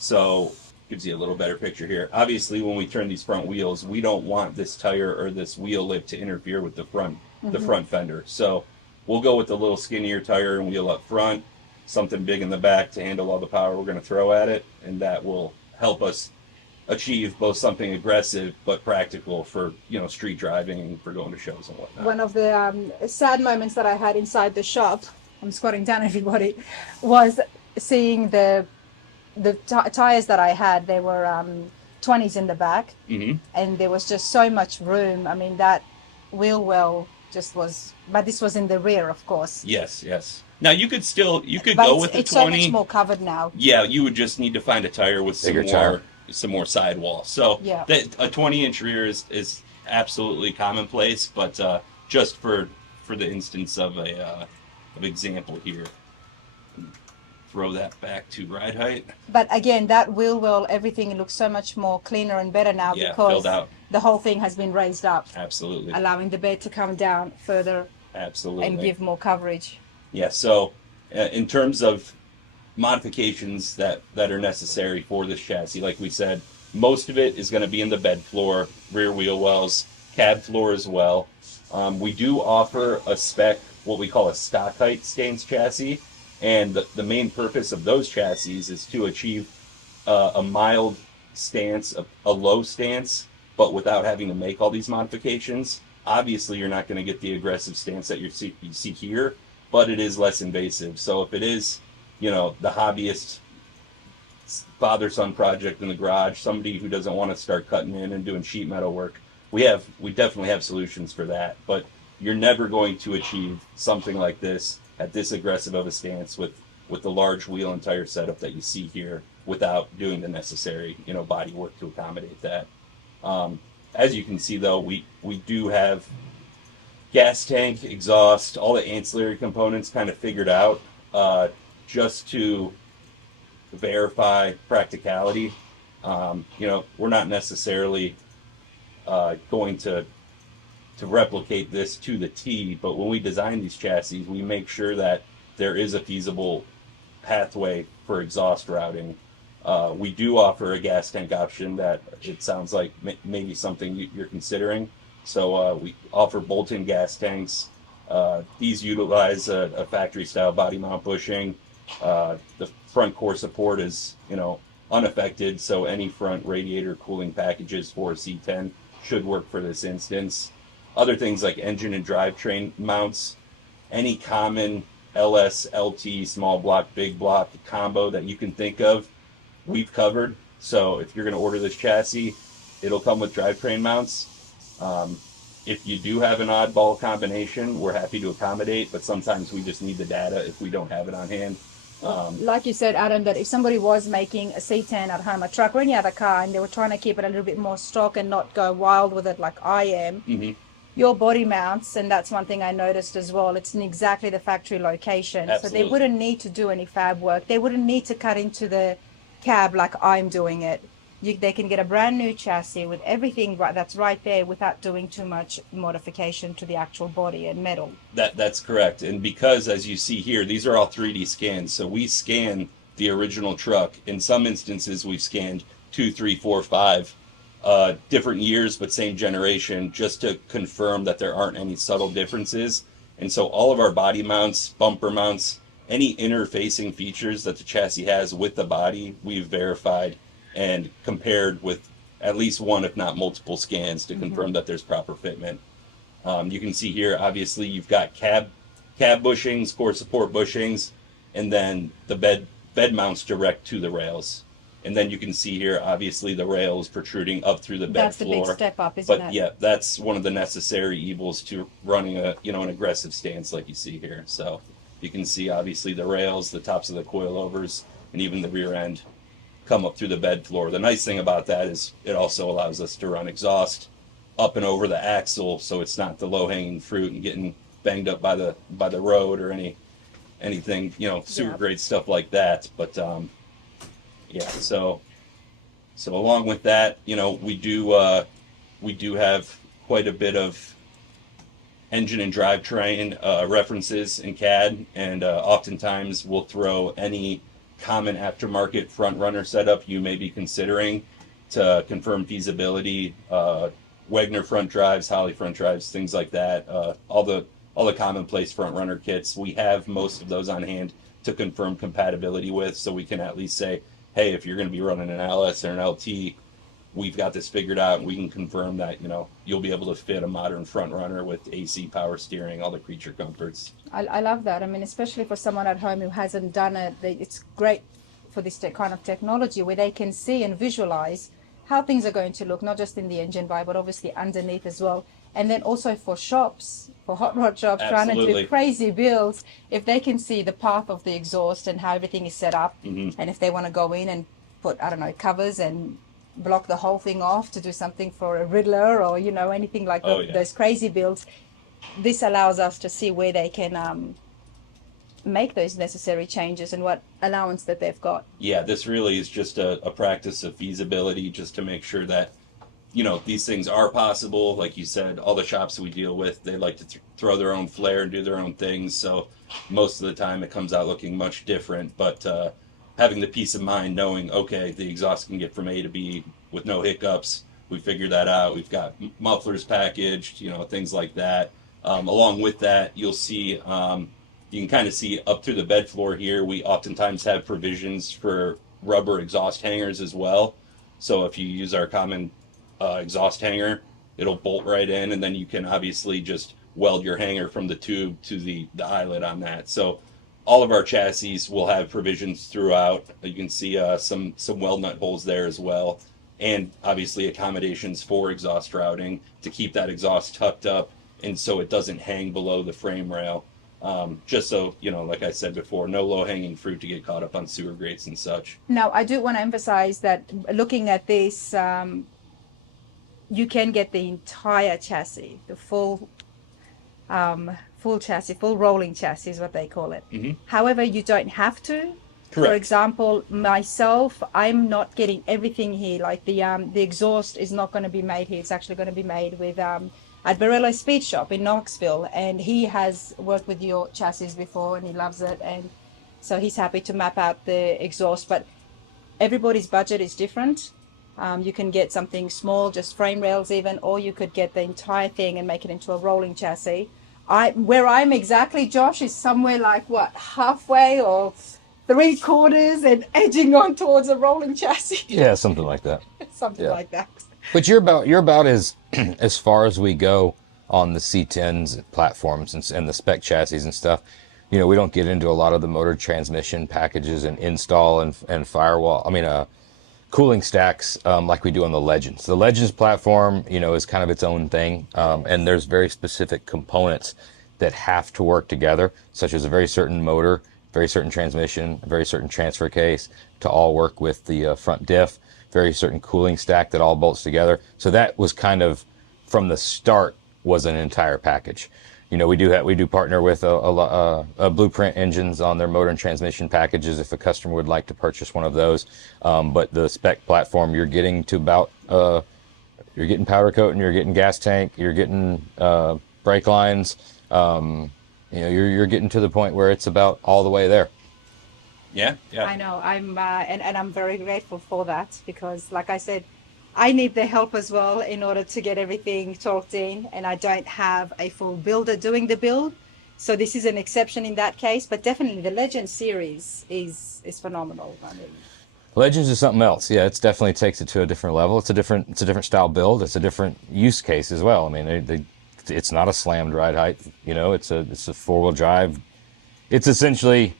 So gives you a little better picture here. Obviously, when we turn these front wheels, we don't want this tire or this wheel lip to interfere with the front fender. So we'll go with a little skinnier tire and wheel up front, something big in the back to handle all the power we're going to throw at it, and that will help us achieve both something aggressive but practical for, you know, street driving and for going to shows and whatnot. One of the sad moments that I had inside the shop, I'm squatting down everybody, was seeing the tires that I had. They were 20s in the back, and there was just so much room. I mean, that wheel well just was, but this was in the rear, of course. Yes, yes. Now you could But go with the it's 20. so much more covered now. Yeah, you would just need to find a tire with Bigger tire. some more sidewall. So Yeah. a 20-inch rear is absolutely commonplace, but just for the instance of of example here, throw that back to ride height. But again, that wheel well, everything looks so much more cleaner and better now Yeah, because filled out. the whole thing has been raised up, Absolutely, allowing the bed to come down further absolutely. and give more coverage. Yeah. So in terms of modifications that are necessary for this chassis, like we said, most of it is going to be in the bed floor, rear wheel wells, cab floor as well. We do offer a spec, what we call a stock height stance chassis, and the main purpose of those chassis is to achieve a mild stance, a low stance, but without having to make all these modifications. Obviously, you're not going to get the aggressive stance that you see here, but it is less invasive. So if it is, you know, the hobbyist father-son project in the garage, somebody who doesn't want to start cutting in and doing sheet metal work, we definitely have solutions for that. But you're never going to achieve something like this at this aggressive of a stance with the large wheel and tire setup that you see here without doing the necessary, you know, body work to accommodate that. As you can see though, we do have gas tank, exhaust, all the ancillary components kind of figured out, just to verify practicality. You know, we're not necessarily going to replicate this to the T, but when we design these chassis, we make sure that there is a feasible pathway for exhaust routing. We do offer a gas tank option that it sounds like maybe something you're considering. So we offer bolt-in gas tanks. These utilize a factory-style body mount bushing. The front core support is, you know, unaffected, so any front radiator cooling packages for a C10 should work for this instance. Other things like engine and drivetrain mounts, any common LS, LT, small block, big block combo that you can think of, we've covered. So if you're going to order this chassis, it'll come with drivetrain mounts. If you do have an oddball combination, we're happy to accommodate, but sometimes we just need the data if we don't have it on hand. Like you said, Adam, that if somebody was making a C10 at home, a truck or any other car, and they were trying to keep it a little bit more stock and not go wild with it like I am, your body mounts, and that's one thing I noticed as well, it's in exactly the factory location. Absolutely. So they wouldn't need to do any fab work. They wouldn't need to cut into the cab like I'm doing it. They can get a brand new chassis with everything that's right there without doing too much modification to the actual body and metal. That's correct. And because, as you see here, these are all 3D scans, so we scan the original truck. In some instances, we've scanned 2, 3, 4, 5 different years, but same generation, just to confirm that there aren't any subtle differences. And so all of our body mounts, bumper mounts, any interfacing features that the chassis has with the body, we've verified and compared with at least one, if not multiple scans to confirm that there's proper fitment. You can see here, obviously, you've got cab bushings, core support bushings, and then the bed mounts direct to the rails. And then you can see here, obviously, the rails protruding up through the bed That's floor. the big step up, isn't But it? yeah, that's one of the necessary evils to running an aggressive stance like you see here. So you can see, obviously, the rails, the tops of the coilovers, and even the rear end come up through the bed floor. The nice thing about that is it also allows us to run exhaust up and over the axle, so it's not the low-hanging fruit and getting banged up by the road or anything, super Yeah. great stuff like that. But yeah, so along with that, we do have quite a bit of engine and drivetrain references in CAD, and oftentimes we'll throw any common aftermarket front runner setup you may be considering to confirm feasibility. Wagner front drives, Holley front drives, things like that. All the commonplace front runner kits. We have most of those on hand to confirm compatibility with, so we can at least say, hey, if you're going to be running an LS or an LT, we've got this figured out, and we can confirm that you'll be able to fit a modern front runner with AC power steering, all the creature comforts. I love that. I mean, especially for someone at home who hasn't done it, it's great for this kind of technology where they can see and visualize how things are going to look, not just in the engine bay, but obviously underneath as well. And then also for shops, for hot rod shops, trying to Absolutely. do crazy builds, if they can see the path of the exhaust and how everything is set up, and if they want to go in and put, I don't know, covers and block the whole thing off to do something for a Riddler or, anything like those crazy builds, this allows us to see where they can make those necessary changes and what allowance that they've got. Yeah, this really is just a practice of feasibility, just to make sure that these things are possible. Like you said, all the shops that we deal with, they like to throw their own flair and do their own things, so most of the time it comes out looking much different. But having the peace of mind knowing, okay, the exhaust can get from A to B with no hiccups, we figured that out, we've got mufflers packaged, things like that. Along with that, you'll see, you can kind of see up through the bed floor here, we oftentimes have provisions for rubber exhaust hangers as well. So if you use our common exhaust hanger, it'll bolt right in, and then you can obviously just weld your hanger from the tube to the eyelet on that. So all of our chassis will have provisions throughout. You can see some weld nut holes there as well, and obviously accommodations for exhaust routing to keep that exhaust tucked up and so it doesn't hang below the frame rail. Just so, like I said before, no low-hanging fruit to get caught up on sewer grates and such. Now, I do want to emphasize that looking at this, you can get the entire chassis, the full chassis, full rolling chassis is what they call it. However, you don't have to. Correct. For example, myself, I'm not getting everything here. Like the exhaust is not going to be made here. It's actually going to be made with at Barello's Speed Shop in Knoxville, and he has worked with your chassis before and he loves it, and so he's happy to map out the exhaust. But everybody's budget is different. You can get something small, just frame rails even, or you could get the entire thing and make it into a rolling chassis. Where I'm exactly, Josh, is somewhere like what, halfway or 3/4 and edging on towards a rolling chassis. Yeah, something like that. Something Yeah. like that. But you're about as far as we go on the C10s platforms and the spec chassis and stuff. We don't get into a lot of the motor transmission packages and install and firewall. Cooling stacks like we do on the Legends. The Legends platform, is kind of its own thing, and there's very specific components that have to work together, such as a very certain motor, very certain transmission, a very certain transfer case to all work with the front diff, very certain cooling stack that all bolts together. So that was kind of, from the start, was an entire package. We do partner with a Blueprint engines on their motor and transmission packages if a customer would like to purchase one of those. But the spec platform, you're getting to about you're getting powder coating, you're getting gas tank, you're getting brake lines. You're getting to the point where it's about all the way there. Yeah. I know. I'm and I'm very grateful for that, because, like I said, I need the help as well in order to get everything talked in, and I don't have a full builder doing the build. So this is an exception in that case, but definitely the Legend series is phenomenal. I mean, Legends is something else. Yeah, it definitely takes it to a different level. It's a different style build. It's a different use case as well. It's not a slammed ride height. It's a four-wheel drive. It's essentially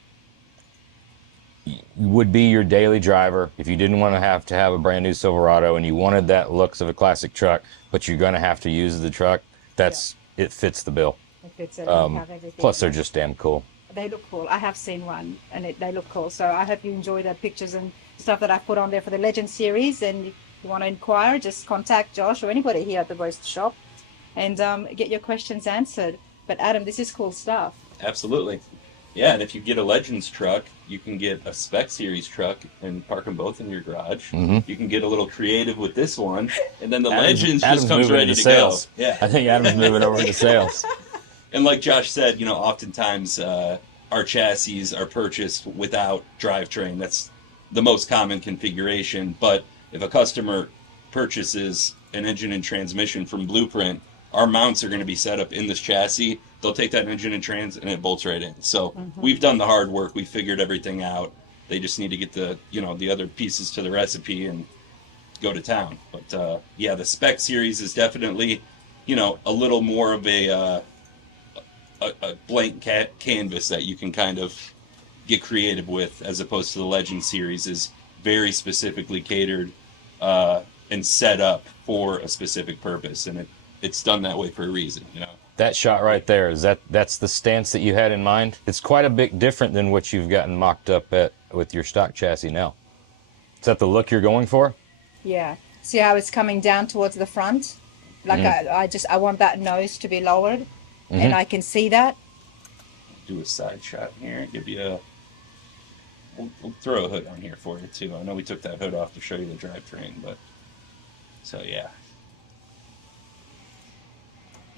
would be your daily driver if you didn't want to have a brand new Silverado and you wanted that looks of a classic truck, but you're going to have to use the truck. It fits the bill. it fits it. We have everything. Plus, they're just damn cool. They look cool. I have seen one, and they look cool. So I hope you enjoy the pictures and stuff that I put on there for the Legend series. And if you want to inquire, just contact Josh or anybody here at the Roadster Shop and get your questions answered. But Adam, this is cool stuff. Absolutely. Yeah, and if you get a Legends truck, you can get a Spec Series truck and park them both in your garage. You can get a little creative with this one, and then the Legends just comes moving ready into to sales. go. Yeah, I think Adam's moving over into sales. and like Josh said, oftentimes our chassis are purchased without drivetrain. That's the most common configuration. But if a customer purchases an engine and transmission from Blueprint, our mounts are going to be set up in this chassis. They'll take that engine and trans, and it bolts right in. So we've done the hard work. We figured everything out. They just need to get the other pieces to the recipe and go to town. But yeah, the Spec Series is definitely, a little more of a blank canvas that you can kind of get creative with, as opposed to the Legend Series is very specifically catered and set up for a specific purpose, and it's done that way for a reason. That shot right there, that's the stance that you had in mind? It's quite a bit different than what you've gotten mocked up at with your stock chassis now. Is that the look you're going for? Yeah. See how it's coming down towards the front? Like I want that nose to be lowered, and I can see that. Do a side shot here and give you a... We'll throw a hood on here for you too. I know we took that hood off to show you the drivetrain, but... So yeah.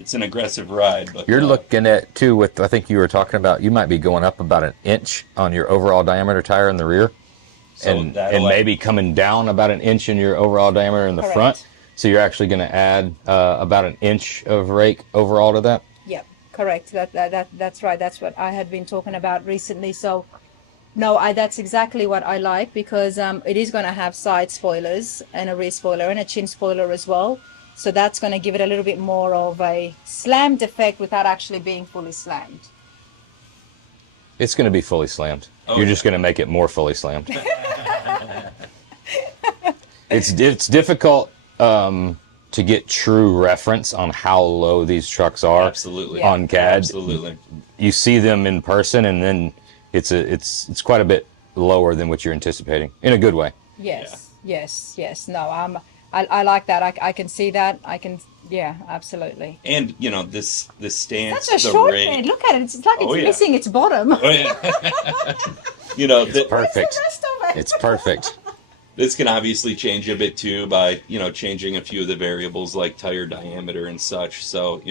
It's an aggressive ride, but... You're looking at, too, with, I think you were talking about, you might be going up about an inch on your overall diameter tire in the rear. So and maybe coming down about an inch in your overall diameter in the front. So you're actually going to add about an inch of rake overall to that? Yep, correct. That's right. That's what I had been talking about recently. So, no, that's exactly what I like, because it is going to have side spoilers and a rear spoiler and a chin spoiler as well. So that's going to give it a little bit more of a slammed effect without actually being fully slammed. It's going to be fully slammed. You're just going to make it more fully slammed. It's difficult to get true reference on how low these trucks are. Absolutely. On CAD. Absolutely. You see them in person, and then it's quite a bit lower than what you're anticipating in a good way. Yes. Yeah. Yes. No, I like that. I can see that. Yeah, absolutely. And this stance. That's a short bed. Look at it. It's like it's missing its bottom. Oh yeah. It's perfect. It's perfect. This can obviously change a bit too by changing a few of the variables like tire diameter and such. So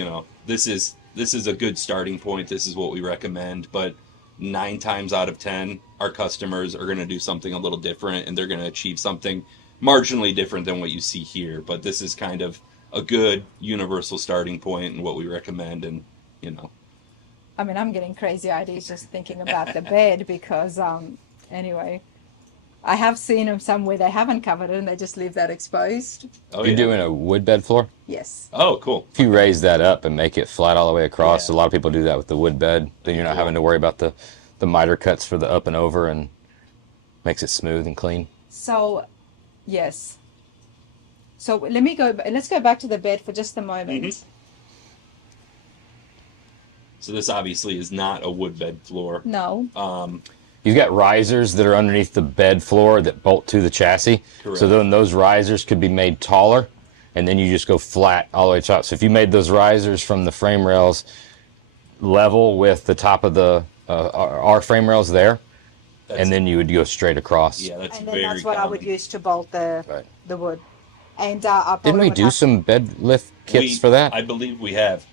this is a good starting point. This is what we recommend. But 9 times out of 10, our customers are going to do something a little different, and they're going to achieve something marginally different than what you see here. But this is kind of a good universal starting point and what we recommend. And I mean, I'm getting crazy ideas just thinking about the bed, because anyway, I have seen them somewhere they haven't covered it and they just leave that exposed. Oh, You're doing a wood bed floor? Yes. Oh, cool. If you raise that up and make it flat all the way across, a lot of people do that with the wood bed. Then you're not having to worry about the miter cuts for the up and over, and makes it smooth and clean. So, yes. So let's go back to the bed for just a moment. So this obviously is not a wood bed floor. No. You've got risers that are underneath the bed floor that bolt to the chassis. Correct. So then those risers could be made taller, and then you just go flat all the way to the top. So if you made those risers from the frame rails level with the top of the our frame rails there, and then you would go straight across. Yeah, that's and very then that's what common. I would use to bolt the wood. And didn't we do some bed lift kits for that? I believe we have.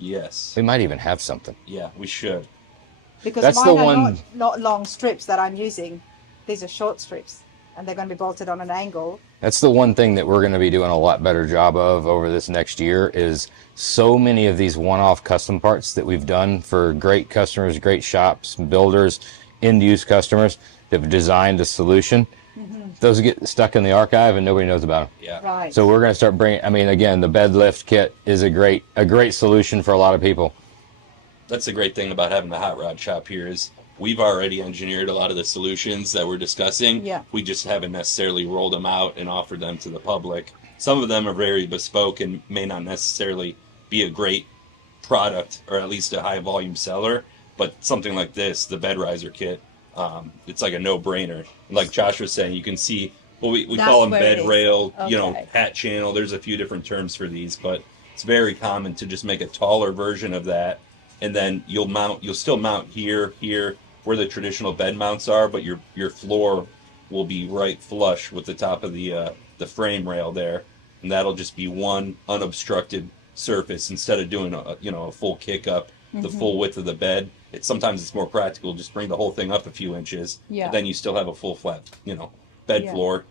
Yes. We might even have something. Yeah, we should. Because that's mine the are one. Not long strips that I'm using. These are short strips, and they're going to be bolted on an angle. That's the one thing that we're going to be doing a lot better job of over this next year, is so many of these one-off custom parts that we've done for great customers, great shops, builders, end-use customers that have designed a solution. Those get stuck in the archive and nobody knows about them. Yeah. Right. So we're going to start bringing, I mean, again, the bed lift kit is a great solution for a lot of people. That's the great thing about having the hot rod shop here is we've already engineered a lot of the solutions that we're discussing. Yeah. We just haven't necessarily rolled them out and offered them to the public. Some of them are very bespoke and may not necessarily be a great product, or at least a high volume seller, but something like this, the bed riser kit, it's like a no-brainer. Like Josh was saying, you can see, well, we call them bed rail, hat channel. There's a few different terms for these, but it's very common to just make a taller version of that and then you'll still mount here, where the traditional bed mounts are, but your floor will be right flush with the top of the frame rail there, and that'll just be one unobstructed surface instead of doing a full kick up the full width of the bed. Sometimes it's more practical just bring the whole thing up a few inches, Yeah. but then you still have a full flat bed Yeah. floor.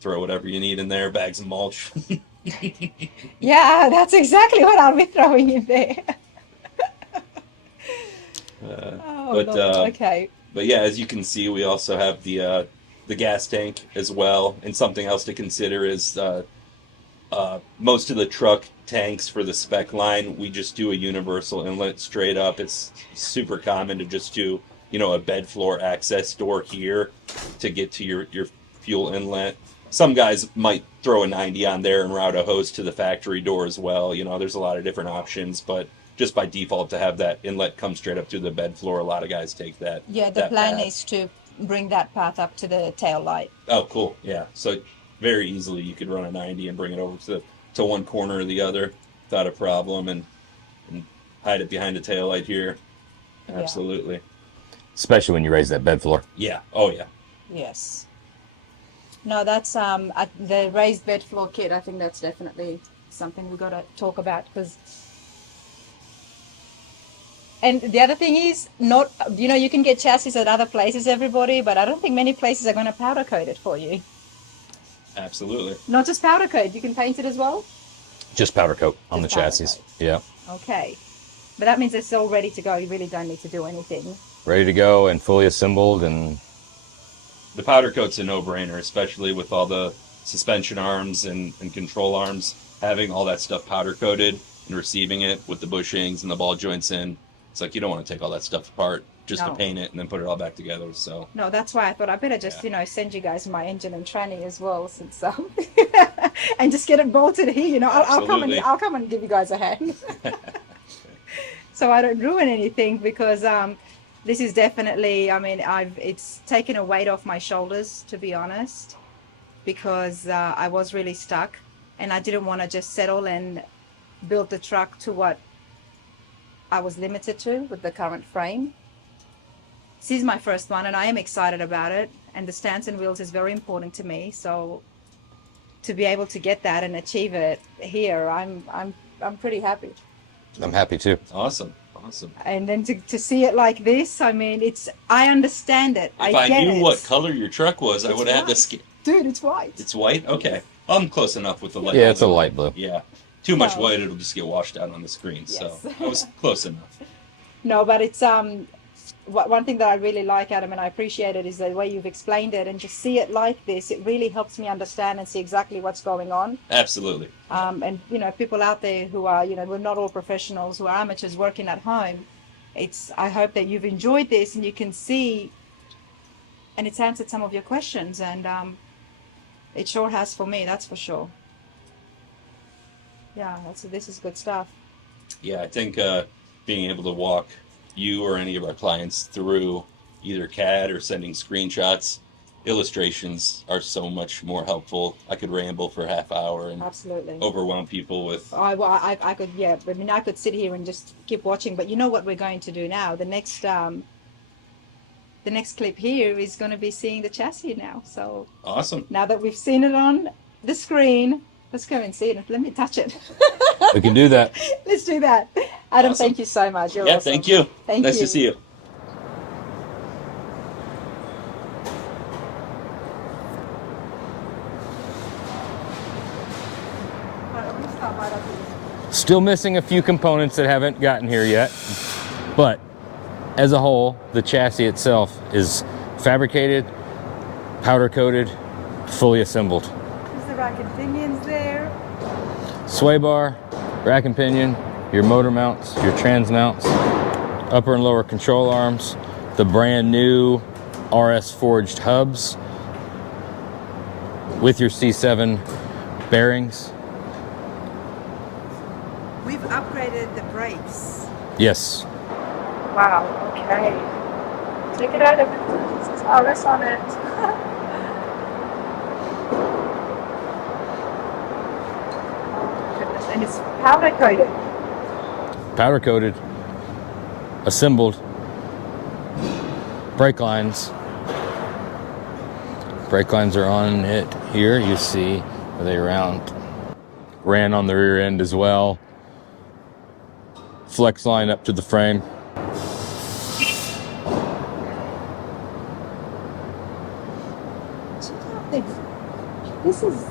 Throw whatever you need in there, bags of mulch. Yeah, that's exactly what I'll be throwing in there. but Okay. But yeah, as you can see, we also have the gas tank as well. And something else to consider is most of the truck tanks for the spec line, we just do a universal inlet straight up. It's super common to just do a bed floor access door here to get to your fuel inlet. Some guys might throw a 90 on there and route a hose to the factory door as well. There's a lot of different options, but just by default to have that inlet come straight up through the bed floor, a lot of guys take that. Yeah, the that plan path. is to bring that path up to the tail light. Oh, cool. Yeah. So very easily you could run a 90 and bring it over to one corner or the other without a problem and hide it behind the tail light here. Absolutely. Especially when you raise that bed floor. Yeah. Oh, yeah. Yes. No, that's the raised bed floor kit. I think that's definitely something we got to talk about because. And the other thing is, you can get chassis at other places, everybody, but I don't think many places are going to powder coat it for you. Absolutely. Not just powder coat, you can paint it as well? Just powder coat on the Just powder chassis. coat. Yeah. Okay. But that means it's all ready to go. You really don't need to do anything. Ready to go and fully assembled and The powder coat's a no-brainer, especially with all the suspension arms and control arms. Having all that stuff powder coated and receiving it with the bushings and the ball joints in, it's like you don't want to take all that stuff apart just to No. paint it and then put it all back together. So No, that's why I thought I better just, send you guys my engine and tranny as well, since and just get it bolted here. Absolutely. I'll come and give you guys a hand, so I don't ruin anything because this is definitely. It's taken a weight off my shoulders, to be honest, because I was really stuck, and I didn't want to just settle and build the truck to what I was limited to with the current frame. This is my first one and I am excited about it, and the stance and wheels is very important to me, so to be able to get that and achieve it here, I'm pretty happy. I'm happy too. awesome. And then to see it like this, I understand it. If I knew what color your truck was, I It's would have had white. this. Dude, it's white. It's white? Okay. I'm close enough with the light. Yeah, it's a light blue. Yeah. Too much No. white, it'll just get washed out on the screen. Yes. So I was close enough. No, but it's one thing that I really like, Adam, and I appreciate it, is the way you've explained it, and just see it like this. It really helps me understand and see exactly what's going on. Absolutely. And people out there who are, we're not all professionals, who are amateurs working at home. I hope that you've enjoyed this and you can see, and it's answered some of your questions, and it sure has for me, that's for sure. Yeah, this is good stuff. Yeah, I think being able to walk you or any of our clients through either CAD or sending screenshots, illustrations are so much more helpful. I could ramble for a half hour and Absolutely. overwhelm people with. I could, yeah. I could sit here and just keep watching. But you know what we're going to do now? The next clip here is going to be seeing the chassis now. So Awesome. now that we've seen it on the screen, let's go and see it. Let me touch it. We can do that. Let's do that. Adam, Awesome. thank you so much. You're Yeah, awesome. thank you. Thank nice you. to see you. Still missing a few components that haven't gotten here yet, but as a whole, the chassis itself is fabricated, powder coated, fully assembled. There's the rack and pinions there. Sway bar, rack and pinion, your motor mounts, your trans mounts, upper and lower control arms, the brand new RS forged hubs with your C7 bearings. We've upgraded the brakes. Yes. Wow, okay. Take it out of it. This is RS on it. Oh, goodness. And it's powder coated. powder coated, assembled. Brake lines. Brake lines are on it here. You see where they ran on the rear end as well. Flex line up to the frame. This is.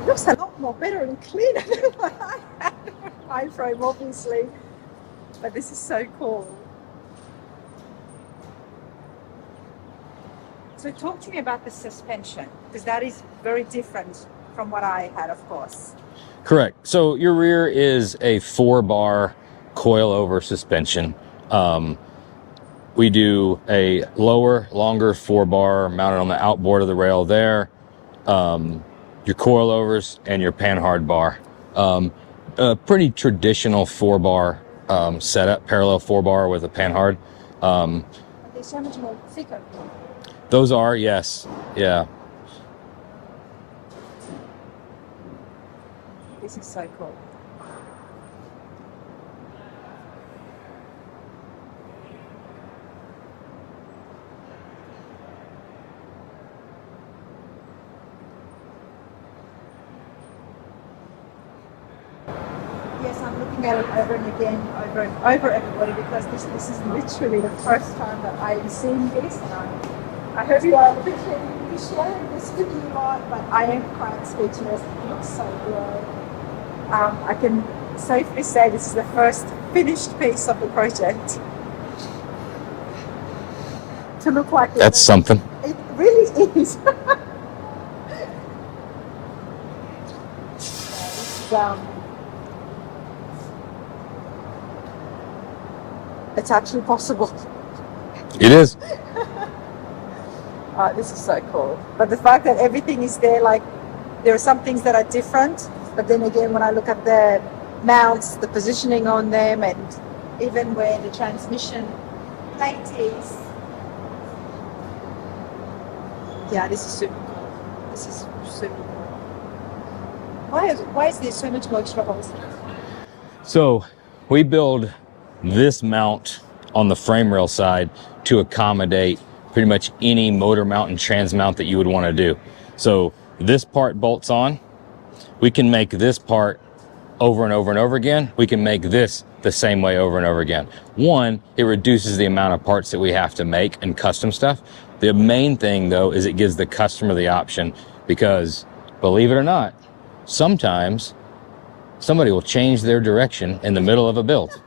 It looks a lot more better and cleaner than what I had on my frame, obviously. But this is so cool. So talk to me about the suspension, because that is very different from what I had, of course. Correct. So your rear is a 4-bar coilover suspension. We do a lower, longer 4-bar mounted on the outboard of the rail there. Your coilovers and your panhard bar. A pretty traditional 4-bar setup, parallel 4-bar with a panhard. They're so much more thicker. Those are, yes, yeah. This is so cool. Yes, I'm looking at it over and again, over and over, everybody, because this is literally the first time that I'm seeing this. And I hope you are appreciating me sharing this with you all, but I am quite speechless. It looks so good. I can safely say this is the first finished piece of the project. To look like That's something. It really is. It's actually possible. It is. This is so cool. But the fact that everything is there, like there are some things that are different, but then again, when I look at the mounts, the positioning on them, and even where the transmission plate is, yeah, this is super cool. This is super cool. Why is there so much more extra holes? So we build this mount on the frame rail side to accommodate pretty much any motor mount and trans mount that you would want to do. So this part bolts on. We can make this part over and over and over again. We can make this the same way over and over again. One, it reduces the amount of parts that we have to make and custom stuff. The main thing though is it gives the customer the option, because believe it or not, sometimes somebody will change their direction in the middle of a build.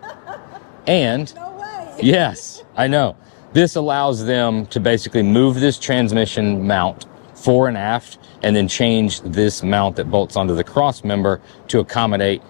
And No way. yes, I know. This allows them to basically move this transmission mount fore and aft, and then change this mount that bolts onto the cross member to accommodate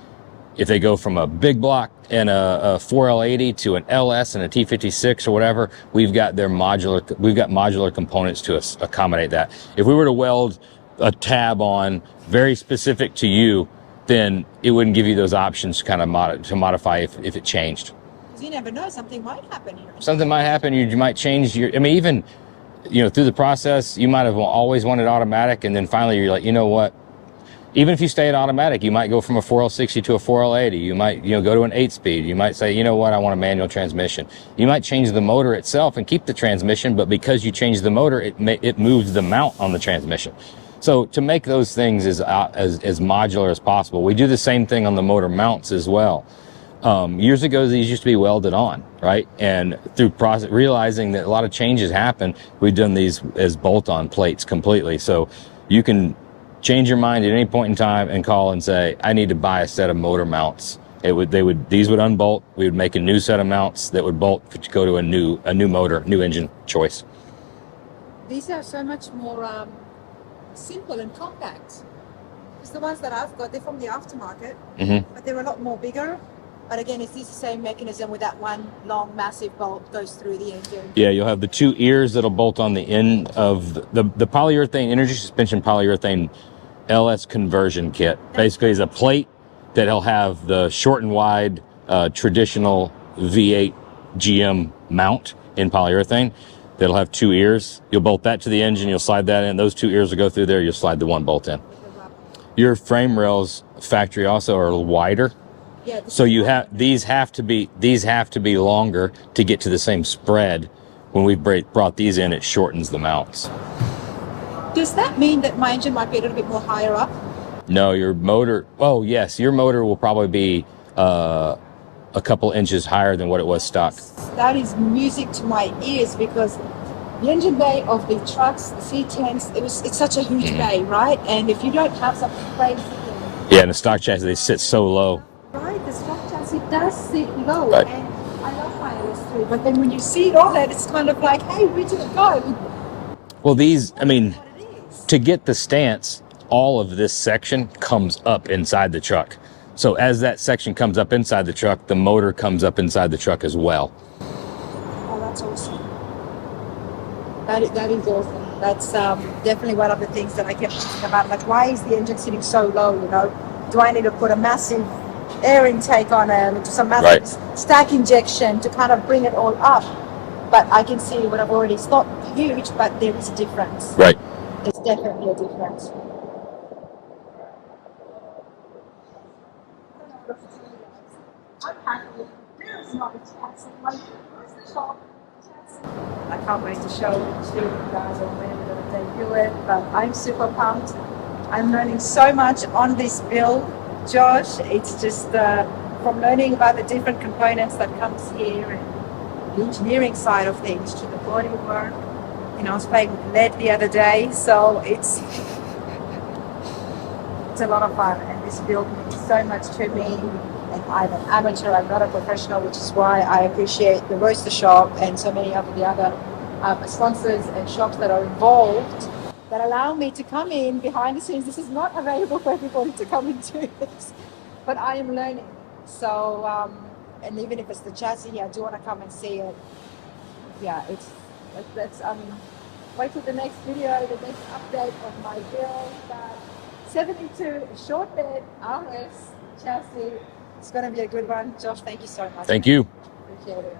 if they go from a big block and a 4L80 to an LS and a T56 or whatever. We've got modular components to accommodate that. If we were to weld a tab on very specific to you, then it wouldn't give you those options kind of to modify if it changed. You never know, something might happen. Something might happen. You might change your, I mean, even, through the process, you might have always wanted automatic, and then finally you're like, you know what? Even if you stay at automatic, you might go from a 4L60 to a 4L80. You might, go to an 8-speed. You might say, you know what? I want a manual transmission. You might change the motor itself and keep the transmission, but because you change the motor, it moves the mount on the transmission. So to make those things as modular as possible, we do the same thing on the motor mounts as well. Years ago, these used to be welded on, right? And through process, realizing that a lot of changes happen, we've done these as bolt-on plates completely. So you can change your mind at any point in time and call and say, I need to buy a set of motor mounts. These would unbolt. We would make a new set of mounts that would bolt to go to a new motor, new engine choice. These are so much more simple and compact. Because the ones that I've got, they're from the aftermarket, but they're a lot more bigger. But again, it's the same mechanism with that one long, massive bolt goes through the engine. Yeah, you'll have the 2 ears that'll bolt on the end of the polyurethane, energy suspension polyurethane LS conversion kit. Basically, is a plate that'll have the short and wide traditional V8 GM mount in polyurethane. That'll have 2 ears. You'll bolt that to the engine. You'll slide that in. Those 2 ears will go through there. You'll slide the one bolt in. Your frame rails factory also are wider. Yeah. So you have these have to be longer to get to the same spread. When we brought these in, it shortens the mounts. Does that mean that my engine might be a little bit more higher up? No, your motor. Oh yes, your motor will probably be a couple inches higher than what it was stock. That is music to my ears, because the engine bay of the trucks, the C10s, it's such a huge bay, right? And if you don't have something crazy, Yeah, in the stock chassis they sit so low. right, the stock chassis does sit low, Right. and I love my LS3, but then when you see it on it, it's kind of like, hey, where did it go? Well, these, I mean, What it is. to get the stance, all of this section comes up inside the truck. So as that section comes up inside the truck, the motor comes up inside the truck as well. Oh, that's awesome. That is awesome. That's definitely one of the things that I kept thinking about. Like, why is the engine sitting so low? You know, do I need to put a massive air intake on it, some massive stack injection to kind of bring it all up? But I can see what I've already. It's not huge, but there is a difference. Right. There's definitely a difference. I can't wait to show it to you guys on when we're going to debut it, but I'm super pumped. I'm learning so much on this build, Josh. It's just from learning about the different components that comes here and the engineering side of things to the body work. You know, I was playing with lead the other day, so it's a lot of fun, and this build means so much to me. And I'm an amateur, I'm not a professional, which is why I appreciate the Roadster Shop and so many of the other sponsors and shops that are involved that allow me to come in behind the scenes. This is not available for everybody to come and do this, but I am learning. So, and even if it's the chassis here, I do want to come and see it. Yeah, that's wait till the next video, the next update of my build. 72 short bed RS chassis. It's going to be a good one. Josh, thank you so much. Thank you. Appreciate it.